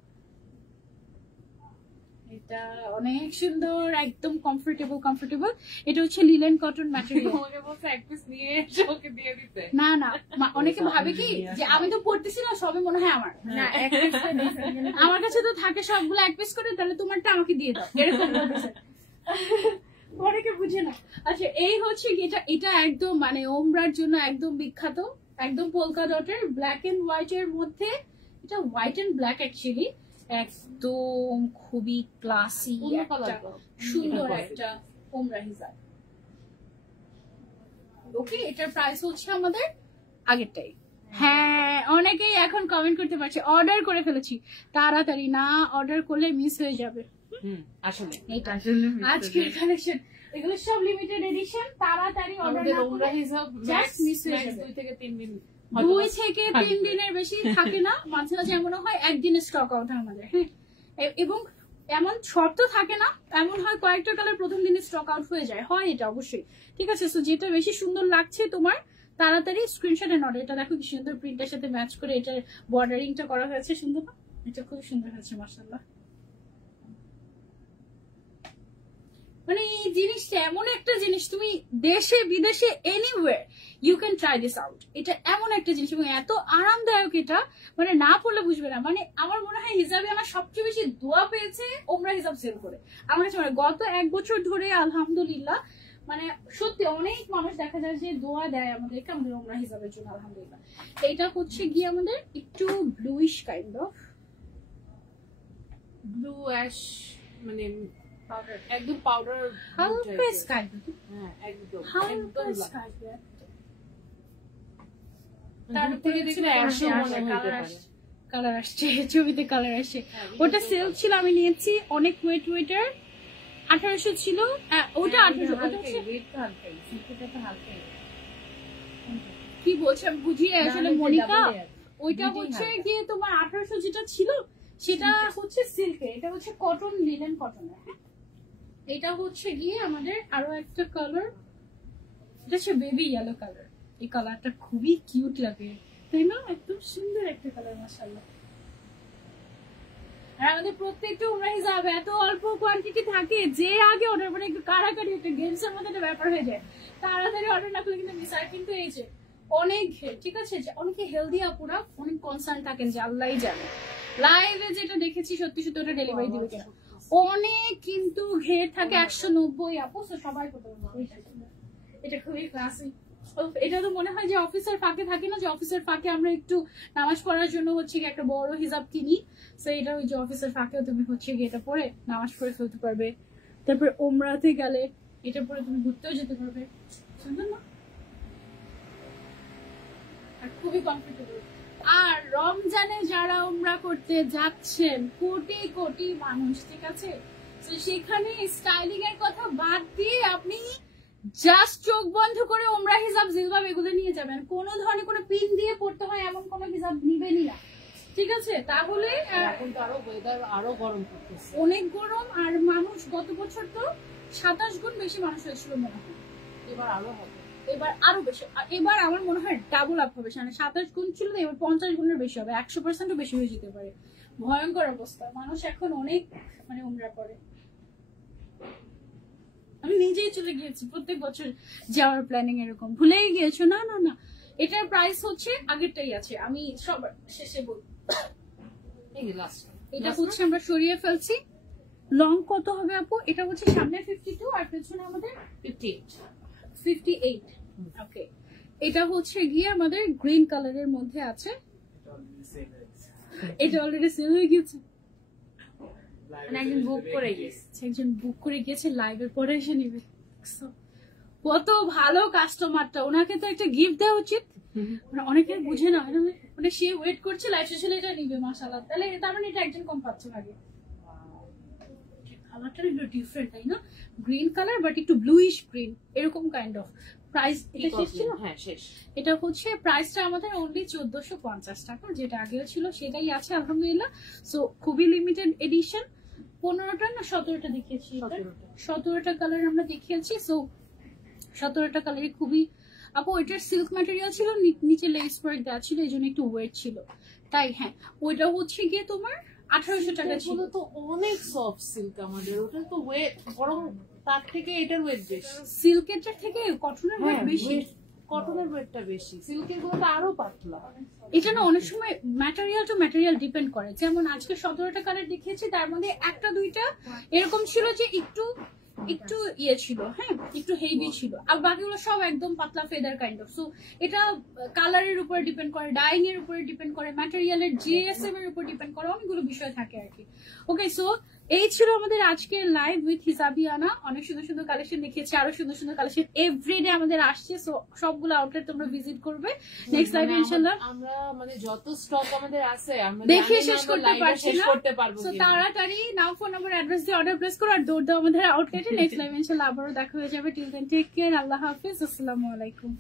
এটা অনেক সুন্দর, একদম কমফোর্টেবল। এটা হচ্ছে লিলেন কটন ম্যাটেরিয়াল। আমাকে বলছে এক পিস নিয়ে এসে ওকে দিয়ে দিতে। না না, অনেকে ভাবে কি যে আমি তো পড়তেছি না, সবে মনে হয় আমার। না, এক পিস আমার কাছে তো থাকে সবগুলো এক পিস করে, তাহলে তোমারটা আমাকে দিয়ে দাও, এরকম বলতেছে। অনেকে বুঝে না। আচ্ছা, এই হচ্ছে এটা একদম মানে ওমরার জন্য একদম বিখ্যাত, একদম পোলকা ডটের ব্ল্যাক এন্ড হোয়াইট এর মধ্যে। এটা হোয়াইট এন্ড ব্ল্যাক অ্যাকচুয়ালি, একদম খুবই ক্লাসি একটা সুন্দর একটা ওমরা হিজাব। ওকে, এটার প্রাইস হচ্ছে আমাদের আগেরটাই। হ্যাঁ, অনেকেই এখন কমেন্ট করতে পারছে অর্ডার করে ফেলেছি। তাড়াতাড়ি না অর্ডার করলে মিস হয়ে যাবে। আসলে আজকের কালেকশন এগুলো সব লিমিটেড এডিশন, তাড়াতাড়ি অর্ডার না করলে জাস্ট মিস হয়ে যাবে। 2 থেকে 3 দিন, 2 থেকে 3 দিনের বেশি থাকে না। মাঝে মাঝে এমন হয় একদিনের স্টক আউট হয় আমাদের। হ্যাঁ, এবং এমন শর্ত থাকে না, এমন হয় কয়েকটা কালার প্রথম দিনে স্টক আউট হয়ে যায়, হয় এটা অবশ্যই। ঠিক আছে, সো যেটা বেশি সুন্দর লাগছে তোমার তাড়াতাড়ি স্ক্রিনশট এন্ড অর্ডার। এটা দেখো কি সুন্দর প্রিন্টের সাথে ম্যাচ করে এটার বর্ডারিংটা করা হয়েছে, সুন্দর না? এটা খুব সুন্দর হয়েছে মাশাআল্লাহ। মানে এই জিনিসটা এমন একটা জিনিস, তুমি দেশে বিদেশে anywhere you can try this out. এটা এমন একটা জিনিস এবং এত আরামদায়ক, এটা মানে না পড়লে বুঝবে না। মানে আমার মনে হয় হিজাবে আমার সবচেয়ে বেশি দোয়া পেয়েছে ওমরা হিজাব সেল করে। আমার কাছে মানে গত 1 বছর ধরে আলহামদুলিল্লাহ, মানে সত্যি অনেক মানুষ দেখা যায় যে দোয়া দেয় আমাদেরকে আমাদের ওমরা হিজাবের জন্য, আলহামদুলিল্লাহ। এটা হচ্ছে গিয়ে আমাদের একটু bluish kind of, blue ash, মানে একদম পাউডার, হালকা স্কাই। হ্যাঁ একদম হালকা স্কাই। তার থেকে দেখলে অ্যাশও মনে হতে পারে। কালার আসছে ছবিতে, কালার আসে। ওটা সেল ছিল, আমি নিয়েছি অনেক ওয়েটার। 1800 ছিল ওটা, 1800। ওটা হচ্ছে কি বলছে আমি বুঝিয়ে আসলে মনিকা। ওইটা হচ্ছে গিয়ে তোমার 1800 যেটা ছিল সেটা হচ্ছে সিল্কে, এটা হচ্ছে কটন, লিলেন কটনের। হ্যাঁ, এটা হচ্ছে গিয়ে আমাদের আরো একটা কালার, এটা হচ্ছে বেবি ইয়েলো কালার। এই কালারটা খুবই কিউট লাগে, তাই না? একদম সুন্দর একটা কালার মাশাআল্লাহ। আর আমাদের প্রত্যেকটা ওমরা হিজাব এত অল্প কোয়ান্টিটি থাকে যে আগে অর্ডার মানে একটু কারাকারি, একটা গেমসের মধ্যে একটা ব্যাপার হয়ে যায়। তাড়াতাড়ি অর্ডার না করলে কিন্তু মিস হয়। কিন্তু এই যে অনেক, ঠিক আছে, অনেকে হেলদি আপুরা অনেক কনসার্ন থাকেন যে আল্লাহই জানে লাইভে যেটা দেখেছি সত্যি সত্যি ওটা ডেলিভারি দিবে কিনা। অনেক কিন্তু ঘের থাকে 190 আপু, সবাই করতে পারবে। এটা খুবই ক্লাসিক। এটা তো মনে হয় যে অফিসের ফাঁকে থাকে না, যে অফিসের ফাঁকে আমরা একটু নামাজ পড়ার জন্য হচ্ছে কি একটা বড় হিজাব কিনি, তো এটা ওই যে অফিসের ফাঁকেও তুমি হচ্ছে কি এটা পরে নামাজ পড়ে ফেলতে পারবে। তারপর ওমরাতে গেলে এটা পরে তুমি ঘুরতেও যেতে পারবে, সুন্দর না? আর খুবই কমফোর্টেবল। আর রমজানে যারা উমরা করতে যাচ্ছেন, কোটি কোটি মানুষ, ঠিক আছে, তো সেখানে স্টাইলিং এর কথা বাদ দিয়ে আপনি জাস্ট চোখ বন্ধ করে উমরা হিজাব, জিলবাব এগুলো নিয়ে যাবেন। কোনো ধরনের কোনো পিন দিয়ে পড়তে হয় এমন কোনো হিজাব নিবেনই না, ঠিক আছে? তাহলে এখন তো আরো ওয়েদার আরো গরম করতেছে, অনেক গরম। আর মানুষ গত বছর তো 27 গুণ বেশি মানুষ হয়েছিল মনে হয়, এবার আরো হবে, এবার আরো বেশি। এবার আমার মনে হয় ডাবল আপ হবে, মানে 27 গুণ ছিল তো এবার 50 গুণের বেশি হবে, 100%ও বেশি হয়ে যেতে পারে। ভয়ঙ্কর অবস্থা, মানুষ এখন অনেক মানে উমরা করে। আমি নিজেই চলে গিয়েছি, প্রত্যেক বছর যাওয়ার প্ল্যানিং এরকম। ভুলেই গিয়েছো? না না না, এটার প্রাইস হচ্ছে আগেরটাই আছে, আমি সবার শেষে বলবো। এটা হচ্ছে আমরা সরিয়ে ফেলছি। লং কত হবে আপু? এটা হচ্ছে সামনে 52 আর পেছনে আমাদের 58। ওকে, এটা হচ্ছে গিয়ে আমাদের গ্রিন কালারের মধ্যে আছে। এটা অলরেডি সেল হয়ে গেছে, একজন বুক করে গেছে, একজন বুক করে গেছে, লাইভের পরে এসে নিবে। কত ভালো কাস্টমারটা, ওনাকে তো একটা গিফট দেওয়া উচিত। অনেকে বুঝে না, মানে সে ওয়েট করছে লাইভ শেষে এটা নিবে, মাশাআল্লাহ। তাহলে তার মানে এটা একজন কম পাচ্ছে ভাগে। কালারটা একটু ডিফারেন্ট, তাই না? গ্রিন কালার বাট একটু ব্লুইশ গ্রিন, এরকম কাইন্ড অফ। প্রাইস এটা শেষ ছিল? হ্যাঁ শেষ। এটা হচ্ছে প্রাইসটা আমাদের অনলি 1450 টাকা, যেটা আগেও ছিল সেটাই আছে আলহামদুলিল্লাহ। সো খুবই লিমিটেড এডিশন। 15টা না 17টা দেখিয়েছি, 17টা কালার আমরা দেখিয়েছি। সো 17টা কালারই খুবই। আপু এটার সিল্ক ম্যাটেরিয়াল ছিল, নিচে লেস ওয়ার্ক দেওয়া ছিল, এই জন্য একটু ওয়েট ছিল তাই। হ্যাঁ, ওইটা হচ্ছে গিয়ে তোমার 1800 টাকা ছিল। তো অনেক সফট সিল্ক আমাদের, ওটা তো ওয়েট বরং তার থেকে এটার ওয়েট বেশি, সিল্কের থেকে কটনের ওয়েট বেশি, কটনের ওয়েটটা বেশি, সিল্কের গুলো তো আরো পাতলা। এটা না অনেক সময় ম্যাটেরিয়াল টু ম্যাটেরিয়াল ডিপেন্ড করে। যেমন আজকে 17টা কালার দেখিয়েছি, তার মধ্যে একটা দুইটা এরকম ছিল যে একটু একটু ইয়ে ছিল, হ্যাঁ একটু হেভি ছিল, আর বাকিগুলো সব একদম পাতলা ফেদার কাইন্ড অফ। সো এটা কালারের উপরে ডিপেন্ড করে, ডাইং এর উপরে ডিপেন্ড করে, ম্যাটেরিয়ালের জিএসএম এর উপর ডিপেন্ড করে, অনেকগুলো বিষয় থাকে আর কি। ওকে, সো এই ছিল আমাদের আজকের লাইভ উইথ হিজাবিয়ানা। অনেক সুন্দর সুন্দর কালেকশন দেখিয়েছি, আরো সুন্দর সুন্দর কালেকশন এভরিডে আমাদের আসছে। সো সবগুলো আউটলেট তোমরা ভিজিট করবে। নেক্সট লাইভে ইনশাআল্লাহ আমরা মানে যত স্টক আমাদের আছে আমরা দেখে শেষ করতে পারছি না, পারবো। সো তাড়াতাড়ি নাও ফোন নাম্বার অ্যাড্রেস দিয়ে অর্ডার প্লেস করো আর দৌড় দাও আমাদের আউটলেটে। নেক্সট লাইভে ইনশাআল্লাহ আবারও দেখা হয়ে যাবে। টিল দেন টেক কেয়ার, আল্লাহ হাফেজ, আসসালামু আলাইকুম।